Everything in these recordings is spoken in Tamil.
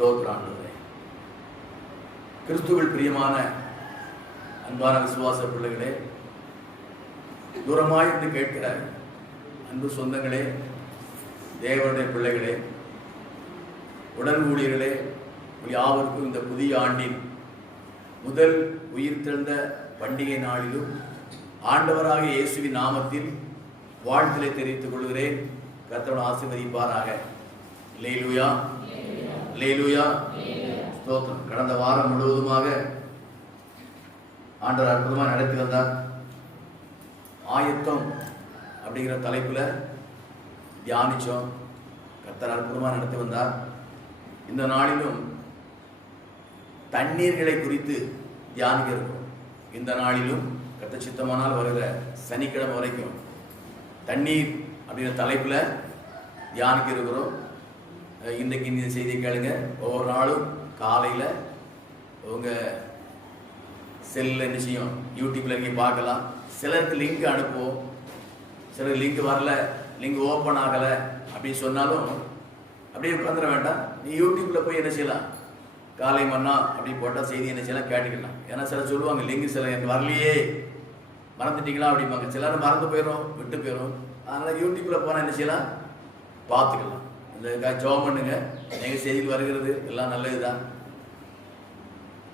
ஸ்தோத்திராண்டவரே. கிறிஸ்துவில் பிரியமான அன்பான விசுவாச பிள்ளைகளே, தூரமாயிருந்து கேட்கிற அன்பு சொந்தங்களே, தேவனுடைய பிள்ளைகளே, உடன் ஊழியர்களே, யாவருக்கும் இந்த புதிய ஆண்டின் முதல் உயிர்த்தெழுந்த பண்டிகை நாளிலும் ஆண்டவராக இயேசுவின் நாமத்தில் வாழ்த்திலே தெரிவித்துக் கொள்கிறேன். கர்த்தர் ஆசீர்வதிப்பாராக. அல்லேலூயா, அல்லேலூயா, ஸ்தோத்திரம். கடந்த வாரம் முழுவதுமாக ஆண்டவர் அற்புதமாக நடத்தி வந்தார். ஆயத்தம் அப்படிங்கிற தலைப்பில் தியானித்தோம். கர்த்தர் அற்புதமாக நடத்தி வந்தார். இந்த நாளிலும் தண்ணீர்களை குறித்து தியானிக்க இருக்கிறோம். இந்த நாளிலும் கர்த்தர் சித்தமானால் வருகிற சனிக்கிழமை வரைக்கும் தண்ணீர் அப்படிங்கிற தலைப்பில் தியானிக்க இருக்கிறோம். இன்றைக்கு இந்த செய்தியை கேளுங்க. ஒவ்வொரு நாளும் காலையில் உங்கள் செல்லில் என்ன செய்யும், யூடியூப்பில் இங்கே பார்க்கலாம். சிலருக்கு லிங்க் அனுப்புவோம், சிலர் லிங்க் வரல, லிங்க் ஓப்பன் ஆகலை அப்படின்னு சொன்னாலும் அப்படியே உட்காந்துட வேண்டாம். நீ யூடியூப்பில் போய் என்ன செய்யலாம், காலை மன்னா அப்படி போட்டால் செய்தி என்ன செய்யலாம் கேட்டுக்கலாம். ஏன்னா சிலர் சொல்லுவாங்க லிங்க் சில எனக்கு வரலையே, மறந்துட்டீங்களா அப்படிம்பாங்க. சிலர் மறந்து போயிடும், விட்டு போயிடும். அதனால் யூடியூப்பில் போனால் என்ன செய்யலாம், பார்த்துக்கலாம். இந்த ஜோம் பண்ணுங்க, எங்கள் செய்தியில் வருகிறது எல்லாம் நல்லது தான்.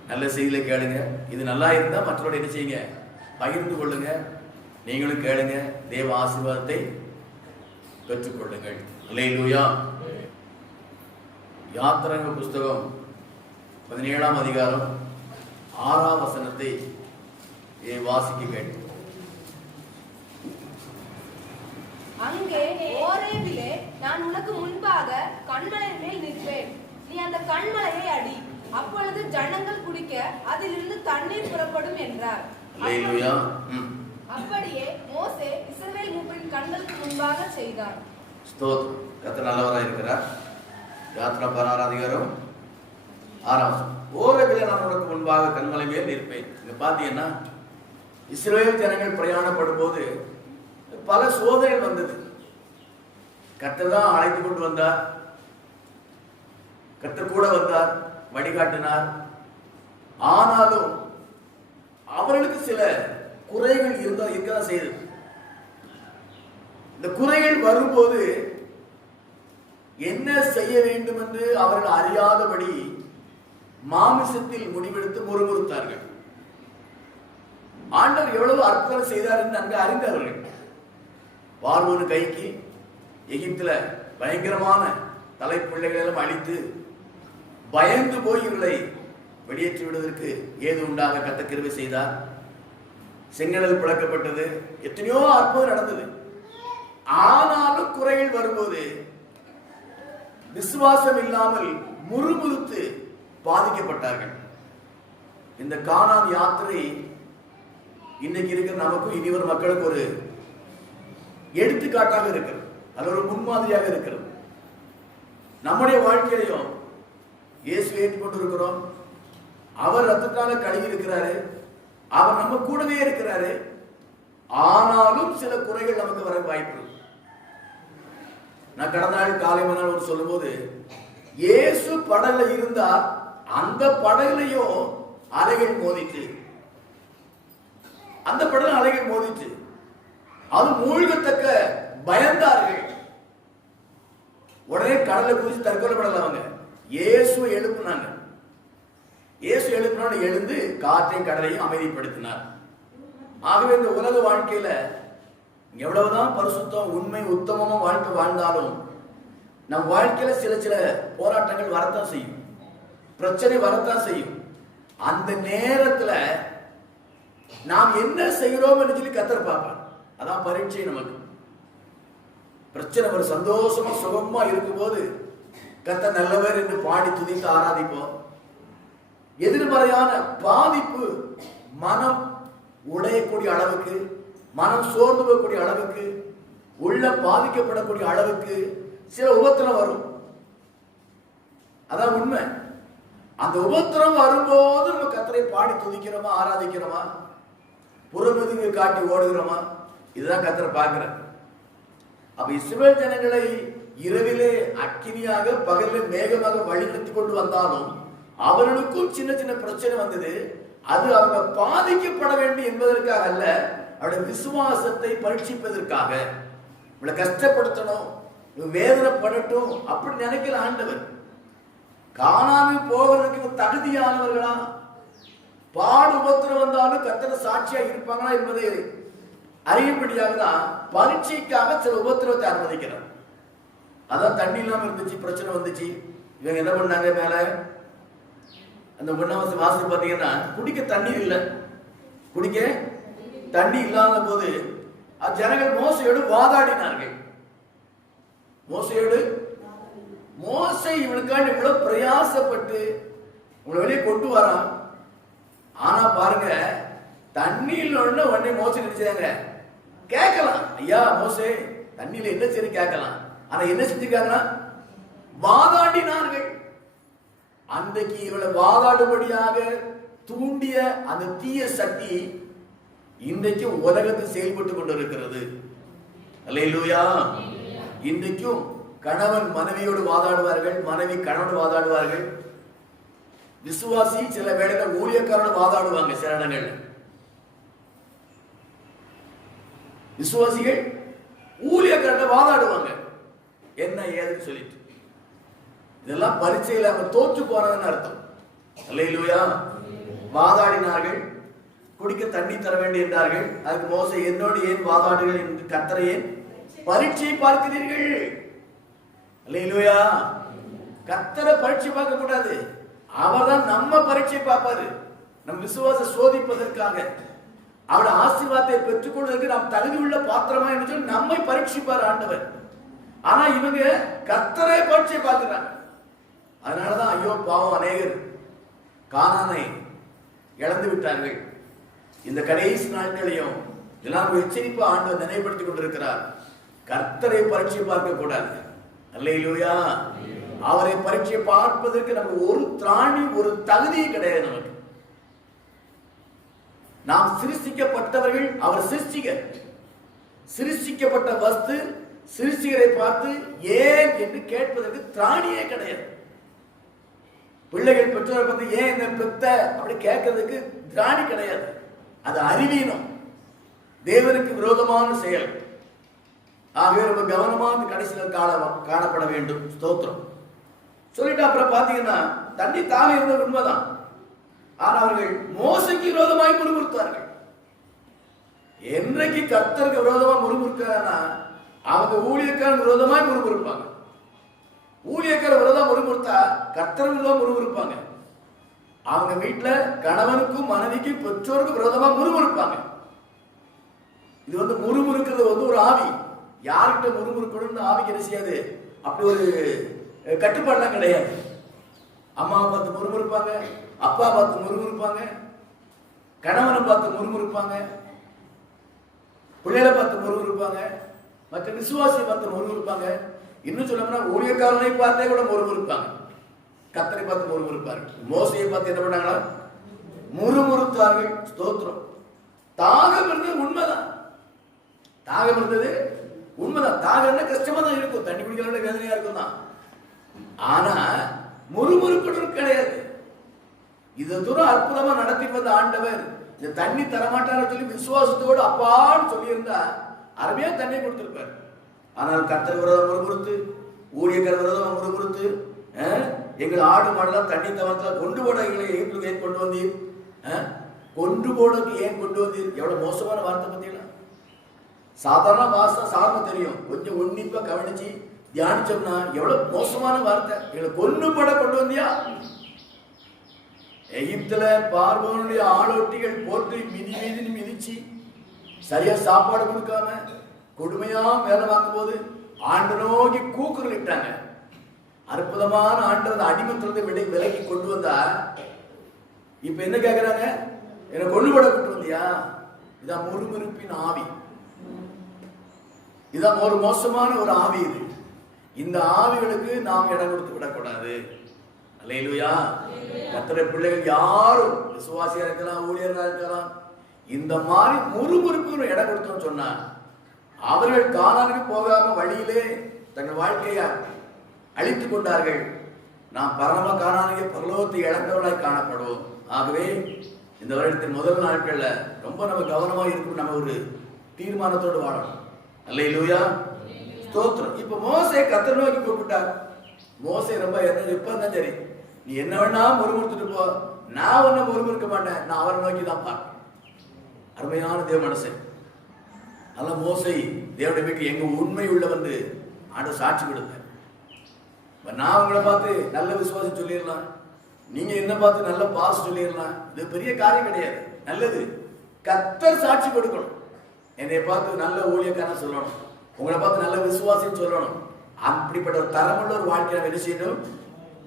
நல்ல செய்தியில கேளுங்க. இது நல்லா இருந்தால் மற்றவர்கள் என்ன செய்யுங்க, பகிர்ந்து கொள்ளுங்க. நீங்களும் கேளுங்க, தேவ ஆசீர்வாதத்தை பெற்றுக்கொள்ளுங்கள். அல்லேலூயா. யாத்திராங்க புஸ்தகம் 17ஆம் அதிகாரம் 6ஆம் வசனத்தை வாசிக்க கேட்கும். அங்கே ஓரேபிலே நான் உனக்கு முன்பாக கன்மலையின் மேல் நிற்பேன். நீ அந்த கன்மலையை அடி, அப்பொழுது ஜனங்கள் குடிக்க அதிலிருந்து தண்ணீர் புறப்படும் என்றார். அப்படியே மோசே இஸ்ரவேல் மூப்பரின் கண்களுக்கு முன்பாக செய்தார். ஸ்தோத்திரம். கர்த்தர் நல்லவராக இருக்கிறார். யாத்திரா 16ஆம் அதிகாரம் 6ஆம் வசனம். ஓரேபிலே நான் உனக்கு முன்பாக கன்மலை மேல் நிற்பேன். இங்க பாத்தீங்கன்னா இஸ்ரவேல் ஜனங்கள் பிரயாணப்படும் போது பல சோதனைகள் வந்தது. கர்த்தர் தான் அழைத்து கொண்டு வந்தார், கர்த்தர் கூட வந்தார், வழிகாட்டினார். ஆனாலும் அவர்களுக்கு சில குறைகள் இருக்கதான் செய்தது. இந்த குறைகள் வரும்போது என்ன செய்ய வேண்டும் என்று அவர்கள் அறியாதபடி மாமிசத்தில் முடிவெடுத்து முறுமுறுத்தார்கள். ஆண்டவர் எவ்வளவு அற்புதம் செய்தார் என்று நன்கு அறிந்தவர்கள். பார்வோன் கைக்கு எகிப்துல பயங்கரமான தலைப்பிள்ளைகள் எல்லாம் அழித்து பயந்து போய் இவர்களை வெளியேற்றி விடுவதற்கு ஏது உண்டாக கர்த்தர் கிருபை செய்தார். செங்கடல் பிளக்கப்பட்டது, எத்தனையோ அற்புதம் நடந்தது. ஆனாலும் குறைகள் வரும்போது விசுவாசம் இல்லாமல் முறுமுறுத்து பாதிக்கப்பட்டார்கள். இந்த கானான் யாத்திரை இன்னைக்கு இருக்கிற நமக்கும் இனிவர் மக்களுக்கு ஒரு எடுத்துக்காட்டாக இருக்கிறது. அது ஒரு முன்மாதிரியாக இருக்கிறது. நம்முடைய வாழ்க்கையிலையும் இயேசு ஏற்றுக்கொண்டு இருக்கிறோம். அவர் ரத்தத்தால கழுவி இருக்கிறாரு, அவர் நம்ம கூடவே இருக்கிறாரு. ஆனாலும் சில குறைகள் நமக்கு வர வாய்ப்பு. நான் கடந்த நாள் காலை மறுநாள் ஒரு சொல்லும் போது, இயேசு படகுல இருந்தா அந்த படகுலையும் அலைகள் மோதிச்சு, அந்த படகுல அலைகள் மோதிச்சு, அது மூழ்கத்தக்க பயந்தார்கள். உடனே கடலை குதிச்சு தற்கொலை பண்ணல. அவங்க இயேசுவை எழுப்புனாங்க. இயேசு எழுப்பினோட எழுந்து காற்றையும் கடலையும் அமைதிப்படுத்தினார். ஆகவே இந்த உலக வாழ்க்கையில எவ்வளவுதான் பரிசுத்தம், உண்மை, உத்தமமா வாழ்க்கை வாழ்ந்தாலும் நம் வாழ்க்கையில சில போராட்டங்கள் வரத்தான் செய்யும், பிரச்சனை வரத்தான் செய்யும். அந்த நேரத்துல நாம் என்ன செய்கிறோம் என்று சொல்லி கர்த்தர் பார்ப்பார். அதான் பரீட்சை. நமக்கு பிரச்சனை ஒரு சந்தோஷமா சுகமா இருக்கும்போது கர்த்தர் நல்லவர் என்று பாடி துதித்து ஆராதிப்போம். எதிர்மறையான பாதிப்பு, மனம் உடையக்கூடிய அளவுக்கு, மனம் சோர்ந்து போகக்கூடிய அளவுக்கு, உள்ள பாதிக்கப்படக்கூடிய அளவுக்கு சில உபத்திரம் வரும். அதான் உண்மை. அந்த உபத்திரம் வரும்போது நம்ம கர்த்தரை பாடி துதிக்கிறோமா, ஆராதிக்கிறோமா, புறமுதுகு காட்டி ஓடுகிறோமா? இதுதான் கர்த்தர் பார்க்கிறார். அப்ப இஸ்ரவேல் ஜனங்களை இரவிலே அக்கினியாக பகலில் மேகமாக வழிநடத்தி கொண்டு வந்தாலும் அவர்களுக்கும் சின்ன சின்ன பிரச்சனை வந்தது. அது அவங்க பாதிக்கப்பட வேண்டும் என்பதற்காக அல்ல, அவருடைய விசுவாசத்தை பரீட்சிப்பதற்காக. இவளை கஷ்டப்படுத்தணும், வேதனைப்படட்டும் அப்படி நினைக்கிற ஆண்டவர். கானானுக்கு போவதற்கு தகுதியானவர்களா, பாடு உபத்திரம் வந்தாலும் கர்த்தர் சாட்சியா இருப்பாங்களா என்பதை அறியும்படியாக தான் பரீட்சைக்காக சில உபத்திரவத்தை அனுமதிக்கிறார். அதான் தண்ணி இல்லாம இருந்துச்சு, பிரச்சனை வந்துச்சு. இவங்க என்ன பண்ணாங்க, மேல அந்த பொன்னாவாசி வாசல் பார்த்தீங்கன்னா குடிக்க தண்ணீர் இல்லை. குடிக்க தண்ணி இல்லாத போது ஜனங்கள் மோசையோடு வாதாடினார்கள். மோசை இவனுக்காண்டி இவ்வளவு பிரயாசப்பட்டு உங்களை வெளியே கொண்டு வரான். ஆனா பாருங்க, தண்ணியில் உடனே மோசை நினைச்சாங்க கேட்கலாம், ஐயா மோசே தண்ணியில என்ன சரி கேட்கலாம். ஆனா என்ன செஞ்சுக்காங்கன்னா வாதாடினார்கள். அன்றைக்கு இவளை வாதாடும்படியாக தூண்டிய அந்த தீய சக்தி இன்றைக்கு உலகத்தில் செயல்பட்டு கொண்டிருக்கிறது. அல்லேலூயா. இன்றைக்கும் கணவன் மனைவியோடு வாதாடுவார்கள், மனைவி கணவன் வாதாடுவார்கள். விசுவாசி சில வேளைகள் ஊழியக்காரன் வாதாடுவாங்க. சில இடங்கள் விசுவாசிகள் ஊழியக்காரன் வாதாடுவாங்க, என்ன ஏதுன்னு சொல்லிட்டு. இதெல்லாம் பரீட்சையில் அவங்க தோற்று போனதுன்னு அர்த்தம். அல்லேலூயா. வாதாடினார்கள், குடிக்க தண்ணி தர வேண்டும் என்றார்கள். அதுக்கு மோசே, என்னோடு ஏன் வாதாடுகள் என்று கர்த்தரை ஏன் பரீட்சை பார்க்கிறீர்கள்? அல்லேலூயா. கர்த்தரை பரீட்சை பார்க்க கூடாது, அவர்தான் நம்ம பரீட்சை பார்ப்பாரு. நம் விசுவாச சோதிப்பதற்காக, அவருடைய ஆசீர்வாதத்தை பெற்றுக்கொள்வதற்கு நாம் தகுதி உள்ள பாத்திரமா என்று சொல்லி நம்மை பரீட்சிப்பார் ஆண்டவர். ஆனா இவங்க கர்த்தரை பரீட்சை பார்க்கிறாங்க. அதனாலதான் ஐயோ பாவம், அநேகர் கானானை இழந்து விட்டார்கள். இந்த கடைசி நாட்களையும் எல்லாம் எச்சரிப்பு ஆண்டவர் நினைவுபடுத்திக் கொண்டிருக்கிறார். கர்த்தரை பரீட்சை பார்க்க கூடாது. அல்லேலூயா. அவரை பரீட்சை பார்ப்பதற்கு நமக்கு ஒரு திராணி, ஒரு தகுதியும் கிடையாது. நமக்கு நாம் சிருஷ்டிக்கப்பட்டவர்கள், அவர் சிருஷ்டிக்கப்பட்ட வஸ்து சிருஷ்டிகரை பார்த்து ஏன் என்று கேட்பதற்கு திராணியே கிடையாது. பிள்ளைகள் பெற்றோரை பார்த்து ஏன் என்ன பெத்த அப்படி கேட்கறதுக்கு திராணி கிடையாது. அது அறிவீனம், தேவனுக்கு விரோதமான செயல். ஆகவே ரொம்ப கவனமாக கடைசியில் காணப்பட வேண்டும். ஸ்தோத்திரம் சொல்லிட்டு அப்புறம் பாத்தீங்கன்னா தண்ணி தாகம் இருந்தது உண்மைதான். ஆனா அவர்கள் மோசைக்கு விரோதமாய் முறுமுறுத்தார்கள். என்றைக்கு கர்த்தருக்கு விரோதமா முறுமுறுக்காங்கன்னா அவங்க ஊழியக்காரன் விரோதமாய் முறுமுறுப்பாங்க. ஊழியக்கார விரோதம் முறுமுறுத்தா கர்த்தர் விரோதம் முறுமுறுப்பாங்க. அவங்க வீட்டுல கணவனுக்கும் மனைவிக்கும் பெற்றோருக்கும் விரோதமா முறுமுறுப்பாங்க. இது முறுமுறுக்கிறது ஒரு ஆவி. யார்கிட்ட முறுமுறுக்கணும்னு ஆவிக்கு என்ன செய்யாது, அப்படி ஒரு கட்டுப்பாடுலாம் கிடையாது. அம்மாவை பார்த்து முறுமுறுப்பாங்க, அப்பா பார்த்து முறுமுறுப்பாங்க, கணவனை பார்த்து முறுமுறுப்பாங்க, பிள்ளைகளை பார்த்து முறுமுறுப்பாங்க, மற்ற விசுவாசியை பார்த்து முறுமுறுப்பாங்க. இன்னும் சொல்லணும்னா ஊழியக்காரனை பார்த்தே கூட முறுமுறுப்பாங்க. கர்த்தரை பார்த்து முறுமுறுப்பார்கள். மோசையை பார்த்து என்ன பண்ணாங்களா, முறுமுறுத்தார்கள். ஸ்தோத்திரம். தாகம் இருந்தது உண்மைதான், தாகம் இருந்தது உண்மைதான். தாகம் கஷ்டமா தான் இருக்கும், தண்ணி குடிக்கிற வேதனையா இருக்கும் தான். ஆனா முறுமுறுப்பு கிடையாது. இது தூரம் அற்புதமா நடத்தி வந்த ஆண்டவர் இந்த தண்ணி தரமாட்டார் சொல்லி விசுவாசத்தோடு அப்பான்னு சொல்லி இருந்தா அருமையா தண்ணி கொடுத்திருப்பார். ஆனால் கர்த்தர் விரோதம் முறுமுறுத்து, ஊழியக்கார விரோதம் முறுமுறுத்து, எங்கள் ஆடு மாடெல்லாம் தண்ணி தவத்துல கொண்டு போட எங்களை எங்களுக்கு ஏன் கொண்டு வந்தீர், கொண்டு போடக்கு ஏன் கொண்டு வந்தீர். எவ்வளவு மோசமான வார்த்தை பத்தீங்களா. சாதாரண வாசம் சாதாரண தெரியும், கொஞ்சம் உன்னிப்பா கவனிச்சு தியானிச்சோம்னா எவ்வளவு மோசமான வார்த்தை. எங்களை கொண்டு போட கொண்டு வந்தியா. எகிப்துல பார்வோனுடைய ஆளோட்டிகள் போட்டு மிதி மிதிச்சு சரியா சாப்பாடு கொடுக்காம கொடுமையா வேலை வாங்கும் போது ஆண்டு நோக்கி கூக்குரல் இட்டாங்க. அற்புதமான ஆண்டவர் அடிமத்திலிருந்து விலகி கொண்டு வந்தா இப்ப என்ன கேட்கிறாங்க, என்ன கொண்டு போட கொண்டு வந்தியா. இதான் முறுமுறுப்பின் ஆவி, இதான் ஒரு மோசமான ஒரு ஆவி. இது இந்த ஆவிகளுக்கு நாம் இடம் கொடுத்து விடக்கூடாது. அல்லேலூயா. கர்த்தருடைய பிள்ளைகள் யாரும் விசுவாசியா இருக்கலாம், ஊழியர்களா இருக்கலாம், இந்த மாதிரி முறுமுறுப்பு இடம் கொடுத்தோம்னு சொன்னா அவர்கள் கானானுக்கு போகாம வழியிலே தங்கள் வாழ்க்கையை அழித்துக் கொண்டார்கள். நாம் பரம காணானிய பரலோகத்தை இழந்தவர்களாய் காணப்படுவோம். ஆகவே இந்த வருடத்தின் முதல் நாட்கள்ல ரொம்ப நம்ம கவனமா இருக்கும். நம்ம ஒரு தீர்மானத்தோடு வாழணும். அல்லேலூயா, ஸ்தோத்திரம். இப்ப மோசே கர்த்தரை நோக்கி கூப்பிட்டார். மோசே ரொம்ப எப்ப இருந்தா சரி, நீ என்ன வேணா முறுமுறுத்துட்டு போ, நான் ஒன்ன முறுமுறுக்க மாட்டேன், நான் அவரை நோக்கி தான் பார்ப்பேன். அருமையான தேவ மனுஷன். அல்ல மோசை தேவனுடைய வீட்டுக்கு எங்க உண்மை உள்ள வந்து ஆண்டு சாட்சி கொடுத்தேன். நான் உங்களை பார்த்து நல்ல விசுவாசம் சொல்லிடலாம், நீங்க என்ன பார்த்து நல்ல பாஸ் சொல்லிடலாம். இது பெரிய காரியம் கிடையாது. நல்லது கர்த்தர் சாட்சி கொடுக்கணும். என்னை பார்த்து நல்ல ஊழியக்காரன் சொல்லணும், உங்களை பார்த்து நல்ல விசுவாசம் சொல்லணும். அப்படிப்பட்ட ஒரு தரமுள்ள ஒரு வாழ்க்கையை என்ன செய்யணும்,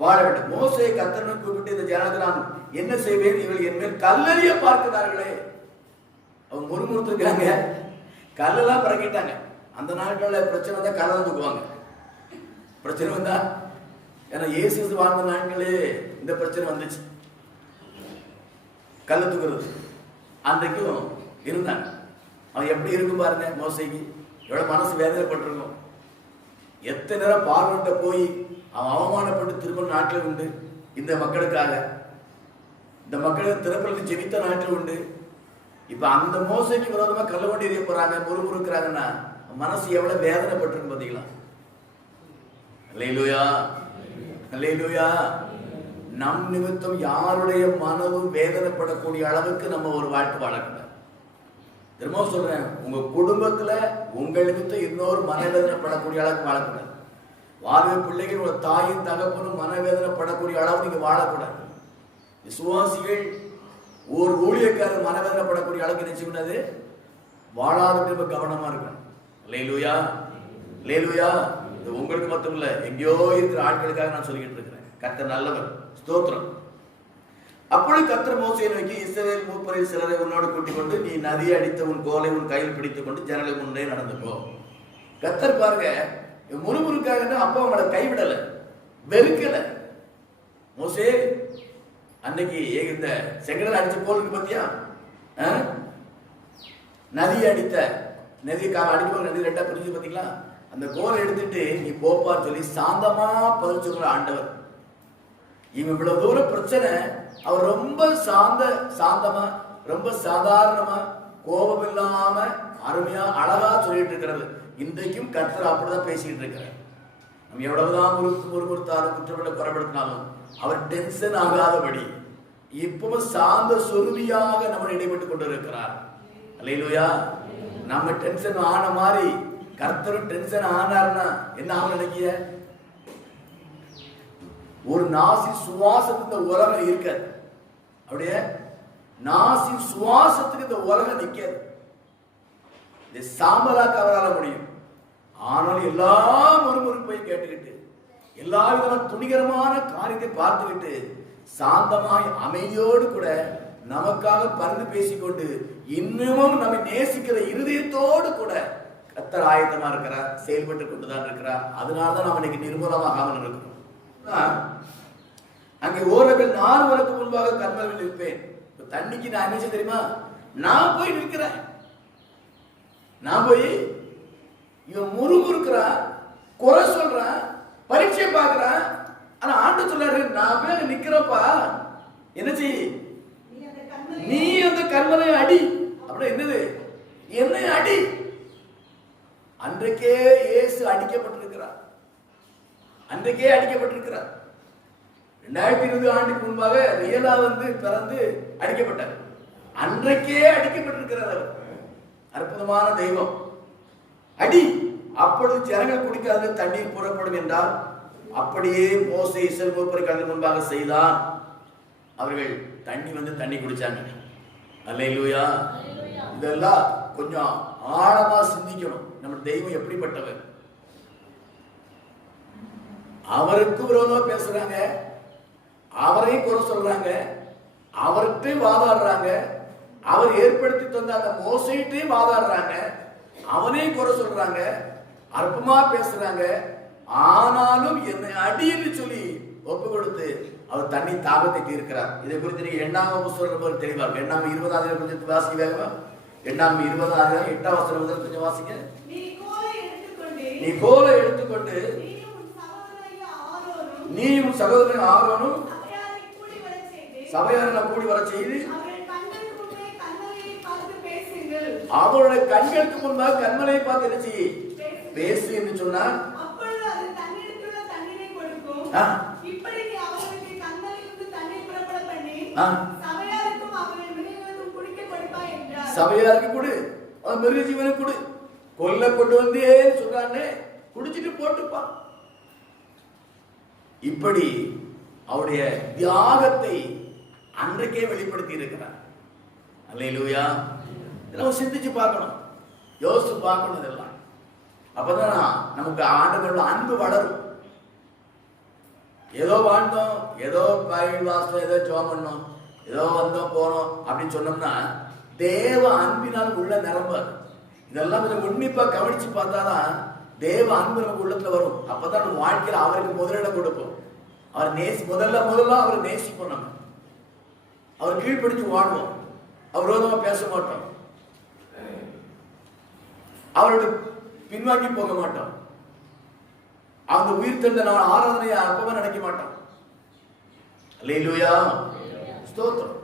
வாழ வேண்டும். மோசே கர்த்தரை கூப்பிட்டு இந்த ஜனத்தை நான் என்ன செய்வேன், இவர்கள் என் மேல் கல்லறிய பார்க்கிறார்களே. அவங்க முறுமுறுத்துருக்காங்க, கல்லெல்லாம் பறக்கிட்டாங்க. அந்த நாட்களில் பிரச்சனை வந்தா கல்லை தான் தூக்குவாங்க. பிரச்சனை வந்தா, ஏன்னா இயேசு வாழ்ந்த நாட்களே இந்த பிரச்சனை வந்துச்சு, கல்லை தூக்குறது. அன்றைக்கும் இருந்தாங்க. அவன் எப்படி இருக்கும் பாருங்க, மோசைக்கு எவ்வளவு மனசு வேதனைப்பட்டிருக்கும். எத்தனை நேரம் பார்வன்ட்ட போய் அவன் அவமானப்பட்டு திரும்ப நாட்கள் உண்டு. இந்த மக்களுக்காக, இந்த மக்களுக்கு திறப்பிற்கு ஜெபித்த நாட்கள் உண்டு. இப்ப அந்த மோசைக்கு விரோதமா கல்ல கொண்டு எறிய போறாங்க, முறுமுறுக்கிறாங்கன்னா மனசு எவ்வளவு வேதனைப்பட்டிருக்கு பாத்தீங்களா. அல்லேலூயா, அல்லேலூயா. நம் நிமித்தம் யாருடைய மனதும் வேதனைப்படக்கூடிய அளவுக்கு நம்ம ஒரு வாழ்க்கை வாழக்கூடாது. திரும்ப சொல்றேன், உங்க குடும்பத்துல உங்கள் நிமித்தம் இன்னொரு மனவேதனைப்படக்கூடிய அளவுக்கு வாழக்கூடாது. வாழ்வை பிள்ளைகள் ஒரு தாயும் தகப்பனும் மனவேதனைப்படக்கூடிய அளவு நீங்க வாழக்கூடாது. விசுவாசிகள் ஒரு ஊழியக்காரர் மனவேதனைப்படக்கூடிய அளவுக்கு நினைச்சுக்கூடாது, வாழாத கவனமா இருக்கணும். அல்லேலூயா, அல்லேலூயா. இது உங்களுக்கு மட்டும் இல்ல, எங்கேயோ இருக்கிற ஆட்களுக்காக நான் சொல்லிக்கிட்டு இருக்கிறேன். கர்த்தர் நல்லவர், ஸ்தோத்திரம். அப்பொழுது கர்த்தர் மோசேயை நோக்கி, இஸ்ரவேல் மூப்பரில் சிலரை உன்னோடு கூட்டிக் கொண்டு நீ நதியை அடித்த உன் கோலை உன் கையில் பிடித்துக் கொண்டு ஜனங்களை முன்னே நடந்து போ. கர்த்தர் பாருங்க, முறுமுறுக்காக அப்பா அவங்களை கைவிடல, வெறுக்கல. மோசே அன்னைக்கு இந்த செங்கடல் அடிச்ச கோலுக்கு பத்தியா, நதியை அடித்த நதி அடிக்கும் நதி ரெண்டா பிரிஞ்சு பாத்தீங்களா. அந்த கோலை எடுத்துட்டு நீ போப்பான்னு சொல்லி சாந்தமா பதில் சொல்ற ஆண்டவர். இவன் இவ்வளவு தூரம் பிரச்சனை, அவர் ரொம்ப சாந்தமா ரொம்ப சாதாரணமா கோபம் இல்லாம அருமையா அழகா சொல்லிட்டு இருக்கிறது. இன்றைக்கும் கர்த்தர் அப்படிதான் பேசிட்டு இருக்கிறார். நம்ம எவ்வளவுதான் முறுமுறுத்தாலும் குற்றப்பட குறைபடுத்தினாலும் அவர் டென்ஷன் ஆகாதபடி இப்பவும் சாந்த சொருவியாக நம்ம இடைப்பட்டு கொண்டு இருக்கிறார். அல்லேலூயா. நம்ம டென்ஷன் ஆன மாதிரி கர்த்தரும் டென்ஷன் ஆனார்னா என்ன ஆகும் நினைக்கிய? ஒரு நாசி சுவாசத்துக்கு இந்த உலகம் இருக்காது. அப்படியே நாசி சுவாசத்துக்கு இந்த உலகம் நிக்காது. இந்த சாம்பலாக்க அவரால் முடியும். ஆனால் எல்லா முறுமுறுப்பையும் கேட்டுக்கிட்டு எல்லா விதமான துணிகரமான காரியத்தை பார்த்துக்கிட்டு சாந்தமாய் அமைதியோடு கூட நமக்காக பரிந்து பேசிக்கொண்டு இன்னமும் நம்மை நேசிக்கிற இருதயத்தோடு கூட கர்த்தர் ஆயத்தமா இருக்கிறார், செயல்பட்டு கொண்டுதான் இருக்கிறார். அதனாலதான் நம்ம இன்னைக்கு நிர்மூலமாகாமல் இருக்கிறோம். அங்கே ஓரவில் நான் உனக்கு முன்பாக கர்மவில் நிற்பேன். தண்ணிக்கு நான் என்ன தெரியுமா, நான் போய் நிற்கிறேன். நான் போய் இவன் முறுமுறுக்கிறான், குறை சொல்றான், பரீட்சை பார்க்கிறான். ஆனா ஆண்டு சொல்றாரு, நான் போய் நிக்கிறப்பா, என்ன செய், நீ அந்த கர்மனை அடி. அப்படின்னா என்னது, என்னை அடி. அன்றைக்கே இயேசு அடிக்கப்பட்டிருக்கிறார், அன்றைக்கே அடிக்கப்பட்டிருக்கிறார். 2020 ஆண்டுக்கு முன்பாக ரியலா பிறந்து அடிக்கப்பட்டார். அன்றைக்கே அடிக்கப்பட்டிருக்கிறார் அவர். அற்புதமான தெய்வம். அடி. அப்பொழுது ஜனங்கள் குடிக்காத தண்ணீர் புறப்படும் என்றால் அப்படியே மோசே இஸ்ரவேல் மூப்பருக்கு முன்பாக செய்தான். அவர்கள் தண்ணி குடிச்சாங்க. அல்லேலூயா. இதெல்லாம் கொஞ்சம் ஆழமா சிந்திக்கணும். நம்ம தெய்வம் எப்படிப்பட்டவர். அவருக்கு விரோதமா பேசுறாங்க, அவரையும் குறை சொல்றாங்க, அவர்கிட்ட வாதாடுறாங்க, அவர் ஏற்படுத்தி தந்த அந்த மோசையிட்டே வாதாடுறாங்க, அவனையும் குறை சொல்றாங்க, அற்பமா பேசுறாங்க. ஆனாலும் என்னை அடின்னு சொல்லி ஒப்பு கொடுத்து அவர் தண்ணி தாகத்தை தீர்க்கிறார். இதை குறித்து நீங்க 8ஆம் புத்தகம் தெளிவாக 8ஆம் 20ஆம் கொஞ்சம் வாசிக்க வேகமா. 8ஆம் 20ஆம் 8ஆம் வசனம் முதல் கொஞ்சம் வாசிங்க. நீ கோலை எடுத்து எடுத்துக்கொண்டு நீயும் சகோதரன் ஆரோனும் சபையாரை கூடி வர செய்து அவருடைய கண்களுக்கு முன்பாக கண்மலையை பார்த்து என்ன செய்ய பேசு என்று சொன்னார். சபையாருக்கு கொடு, மிருக ஜீவனுக்கு கொடு, கொல்ல கொண்டு வந்தே சொல்றானே குடிச்சிட்டு போட்டுப்பான். இப்படி அவருடைய தியாகத்தை அன்றைக்கே வெளிப்படுத்தி இருக்கிறார். அல்லேலூயா. இதெல்லாம் சிந்திச்சு பார்க்கணும், யோசிச்சு பார்க்கணும். இதெல்லாம் அப்பதான் நமக்கு ஆண்டவரோட அன்பு வளரும். ஏதோ வாழ்ந்தோம், ஏதோ பைபிள் வாசம், ஏதோ ஜெபம் பண்ணோம், ஏதோ வந்தோம் போனோம் அப்படின்னு சொன்னோம்னா தேவ அன்பினால் உள்ள நிரம்பாது. இதெல்லாம் கொஞ்சம் உன்னிப்பா கவனிச்சு பார்த்தாதான் தேவ அன்பு நமக்கு உள்ளத்துல வரும். அப்பதான் நம்ம வாழ்க்கையில அவருக்கு முதலிடம் கொடுப்போம். அவர் முதல்ல அவரை நேசிப்போம். நம்ம அவர் கீழ்ப்பிடிச்சு வாழ்வோம். அவர் விரோதமா பேச மாட்டோம், அவரோட பின்வாங்கி போக மாட்டோம், அந்த உயிர் தெழுந்த நாள் ஆராதனையை அப்பவே நினைக்க மாட்டோம். அல்லேலூயா, ஸ்தோத்திரம்.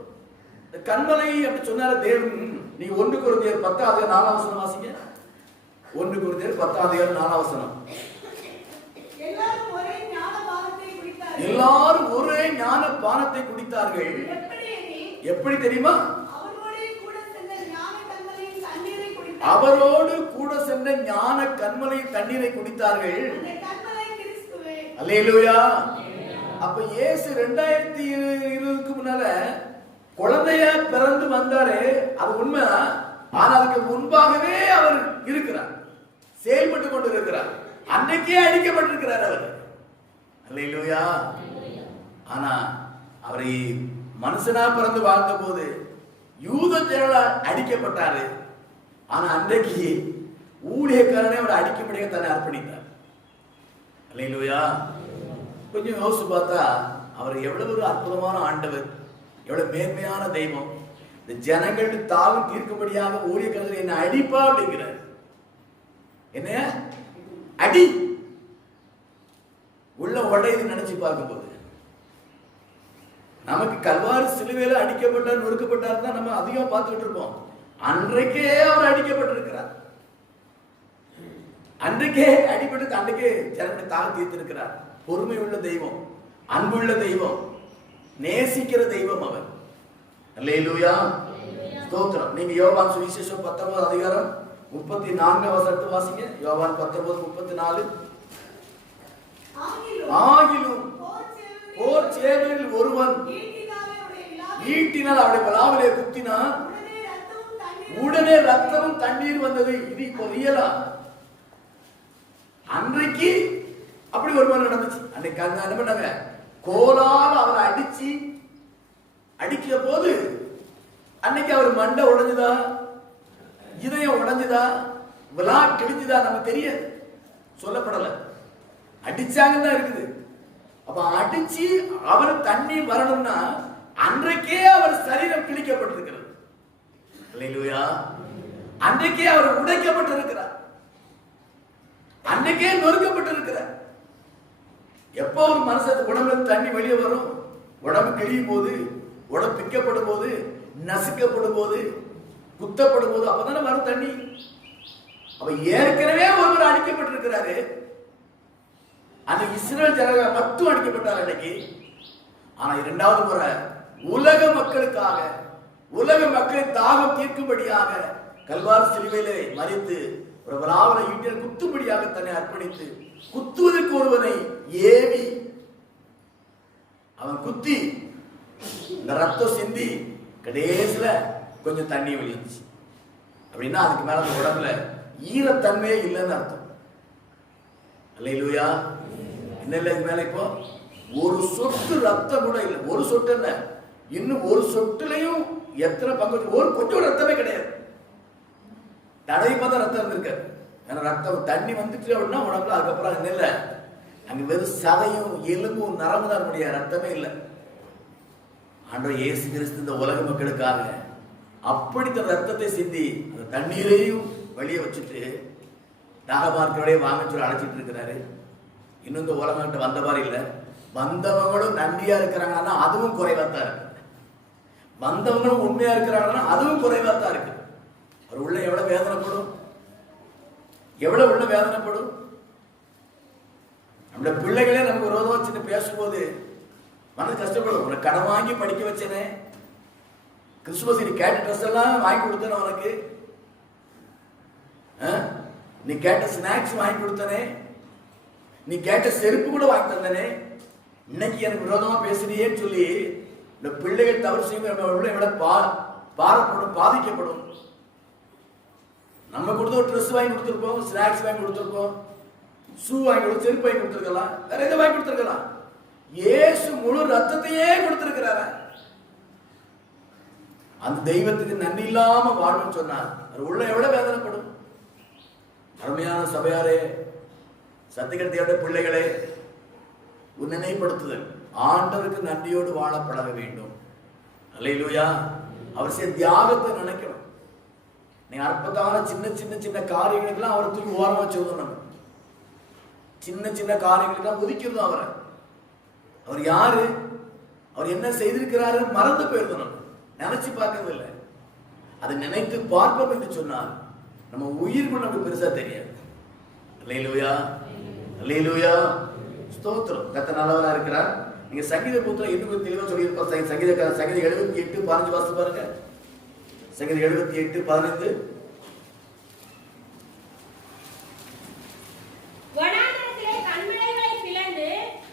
கண்மலை அப்படி சொன்னார தேவன். நீ 1 கொரிந்தியர் 10:4 வாசிங்க. 1 கொரிந்தியர் 10:4. எல்லாரும் ஒரே ஞான பானத்தை குடித்தார்கள். எப்படி தெரியுமா? அவரோடு கூட சென்ற ஞான கண்மலை தண்ணீரை குடித்தார்கள். அல்லேலூயா. அப்ப இயேசு 2020க்கு முன்னால குழந்தைய பிறந்து வந்தாரு, அது உண்மை. ஆனா அதுக்கு முன்பாகவே அவர் இருக்கிறார், செயல்பட்டு கொண்டு இருக்கிறார். அன்னைக்கே அடிக்கப்பட்டிருக்கிறார் அவர். அல்லேலூயா. ஆனா அவரை மனுஷனா பிறந்து வாழ்ந்த போது யூத ஜனங்களால் அடிக்கப்பட்டாரு. ஆனா அன்றைக்கு ஊழியக்காரனே அவரை அடிக்கும்படியாக தன்னை அர்ப்பணித்தார். அல்லேலூயா. கொஞ்சம் யோசிச்சு பார்த்தா அவர் எவ்வளவு ஒரு அற்புதமான ஆண்டவர், எவ்வளவு மேன்மையான தெய்வம். இந்த ஜனங்களுக்கு தாவும் தீர்க்கும்படியாக ஊழியக்காரர்கள் என்ன அடிப்பா அப்படிங்கிறார். என்ன அடி உள்ள உடையது நினைச்சு பார்க்கும்போது நமக்கு கல்வாரி சிலுவையில அடிக்கப்பட்டார், நொறுக்கப்பட்டார் தான் நம்ம அதிகம் பார்த்துக்கிட்டு இருப்போம். அன்றைக்கே அவர் அடிக்கப்பட்டிருக்கிறார். அன்றைக்கே அடிபட்டு அன்றைக்கே ஜனங்களை தாக தீர்த்திருக்கிறார். பொறுமை உள்ள தெய்வம், அன்புள்ள தெய்வம், நேசிக்கிற தெய்வம் அவர். அல்லேலூயா, ஸ்தோத்திரம். நீங்க யோவான் சுவிசேஷம் 19:34 வாசிங்க. யோவான் 19:34. ஆகிலும் போர் சேவலில் ஒருவன் ஈட்டினால் அவருடைய விலாவிலே குத்தினான், உடனே ரத்தமும் தண்ணீர் வந்தது. இது இப்போ ரியலா? அன்றைக்கு அப்படி ஒரு மாதிரி நடந்துச்சு. அன்னைக்கு என்ன பண்ணாங்க, கோலால் அவரை அடிக்கிற போது அன்னைக்கு அவர் மண்டை உடைஞ்சுதா, இதயம் உடைஞ்சுதா, விழா கிழிஞ்சுதா நமக்கு தெரியாது, சொல்லப்படல. அடிச்சாங்கன்னு தான் இருக்குது. அப்ப அடிச்சு அவர் தண்ணி வரணும்னா அன்றைக்கே அவர் சரீரம் கிழிக்கப்பட்டிருக்கிறது. அல்லேலூயா. அன்றைக்கே அவர் உடைக்கப்பட்டிருக்கிறார், அன்றைக்கே நொறுக்கப்பட்டிருக்கிறார். எப்போ ஒரு மனுஷன் உடம்புல தண்ணி வெளியே வரும்? உடம்பு கிழியும் போது, உடம்பு பிக்கப்படும் போது, நசுக்கப்படும் போது, குத்தப்படும் போது, அப்பதானே வரும் தண்ணி. அப்ப ஏற்கனவே ஒருவர் அடிக்கப்பட்டிருக்கிறாரு. அந்த இஸ்ரவேல் ஜனங்கள் மட்டும் அடிக்கப்பட்டார் அன்னைக்கு. ஆனா 2வது முறை உலக மக்களுக்காக, உலக மக்களின் தாகம் தீர்க்கும்படியாக கல்வாரி சிலுவையிலே மரித்து ஒரு விலாவில ஈட்டில் குத்தும்படியாக தன்னை அர்ப்பணித்து, குத்துவதற்கு ஒருவனை ஏவி அவன் குத்தி இந்த ரத்தம் சிந்தி கடைசியில கொஞ்சம் தண்ணி வெளியிருந்துச்சு. அப்படின்னா அதுக்கு மேல அந்த உடம்புல ஈரத்தன்மையே இல்லைன்னு அர்த்தம். அல்லேலூயா. என்ன இல்லை மேல இப்போ ஒரு சொட்டு ரத்தம் கூட இல்லை. ஒரு சொட்டு இல்ல, இன்னும் ஒரு சொட்டுலையும் எத்தனை பங்கு, ஒரு கொஞ்சம் ரத்தமே கிடையாது. தடவை பார்த்தா ரத்தம் இருந்திருக்காரு. ஏன்னா ரத்தம் தண்ணி வந்துட்டு அப்படின்னா உடம்புல அதுக்கப்புறம் என்ன இல்லை, அங்க வெறும் சதையும் எலும்பும் நரம்பு தான் முடியாது, ரத்தமே இல்லை. ஆண்டவர் இயேசு கிறிஸ்து இந்த உலக மக்களுக்காக அப்படித்த ரத்தத்தை சிந்தி அந்த தண்ணீரையும் வெளியே வச்சுட்டு நாகமார்க்கோடய வாங்க சொல்லி அழைச்சிட்டு இருக்கிறாரு. இன்னும் இந்த உலகங்கிட்ட வந்த மாதிரி இல்லை. வந்தவங்களும் நன்றியா இருக்கிறாங்கன்னா அதுவும் குறைவாத்தான் இருக்கு. வந்தவங்களும் உண்மையா இருக்கிறாங்கன்னா அதுவும் குறைவாத்தான் இருக்கு. அவர் உள்ள எவ்வளவு வேதனைப்படும், எவ்வளவு உள்ள வேதனைப்படும். நம்மளோட பிள்ளைகளே நமக்கு விரோதமா வச்சுட்டு பேசும்போது மனது கஷ்டப்படும். உனக்கு கடன் வாங்கி படிக்க வச்சேனே, கிறிஸ்துமஸ் நீ கேட்ட ட்ரெஸ் எல்லாம் வாங்கி கொடுத்தேன், உனக்கு நீ கேட்ட ஸ்நாக்ஸ் வாங்கி கொடுத்தனே, நீ கேட்ட செருப்பு கூட வாங்கி தந்தனே, இன்னைக்கு எனக்கு விரோதமா பேசுறியேன்னு சொல்லி இந்த பிள்ளைகள் தவறு செய்யும் பாரப்படும், பாதிக்கப்படும். நம்ம கொடுத்த ஒரு ட்ரெஸ் வாங்கி கொடுத்துருப்போம், ஸ்நாக்ஸ் வாங்கி கொடுத்துருப்போம், ஷூ வாங்கி கொடுத்து, செருப்பு வாங்கி கொடுத்துருக்கலாம், வேற எதை வாங்கி கொடுத்துருக்கலாம். இயேசு முழு ரத்தத்தையே கொடுத்திருக்கிறார. அந்த தெய்வத்துக்கு நன்றி இல்லாம வாழ்வுன்னு சொன்னார். அது உள்ள எவ்வளவு வேதனைப்படும். அருமையான சபையாரே, சத்தியகத்தையோட பிள்ளைகளே, ஒரு நினைப்படுத்துதல், ஆண்டவருக்கு நன்றியோடு வாழ பழக வேண்டும். அல்லேலூயா. அவர் செய்ய தியாகத்தை நினைக்கணும். நீங்க அற்புதமான சின்ன சின்ன சின்ன காரியங்களுக்கெல்லாம் அவரை தூக்கி ஓரமா வச்சிருந்தோம். நம்ம சின்ன சின்ன காரியங்களுக்கெல்லாம் ஒதுக்கிருந்தோம் அவரை. அவர் யாரு, அவர் என்ன செய்திருக்கிறாரு மறந்து போயிருந்தோம். நம்ம நினைச்சு பார்க்கறது இல்லை. அதை நினைத்து பார்ப்போம் என்று சொன்னால் நம்ம உயிர்க்குள்ள நமக்கு பெருசா தெரியாது. அல்லேலூயா, அல்லேலூயா, ஸ்தோத்திரம். கர்த்தர் நல்லவரா இருக்கிறார். நீங்க சங்கீத புத்தகம் இன்னும் தெளிவா சொல்லியிருப்போம். சங்கீத 78:15 வாசித்து பாருங்க. சங்கீதம் 78:15.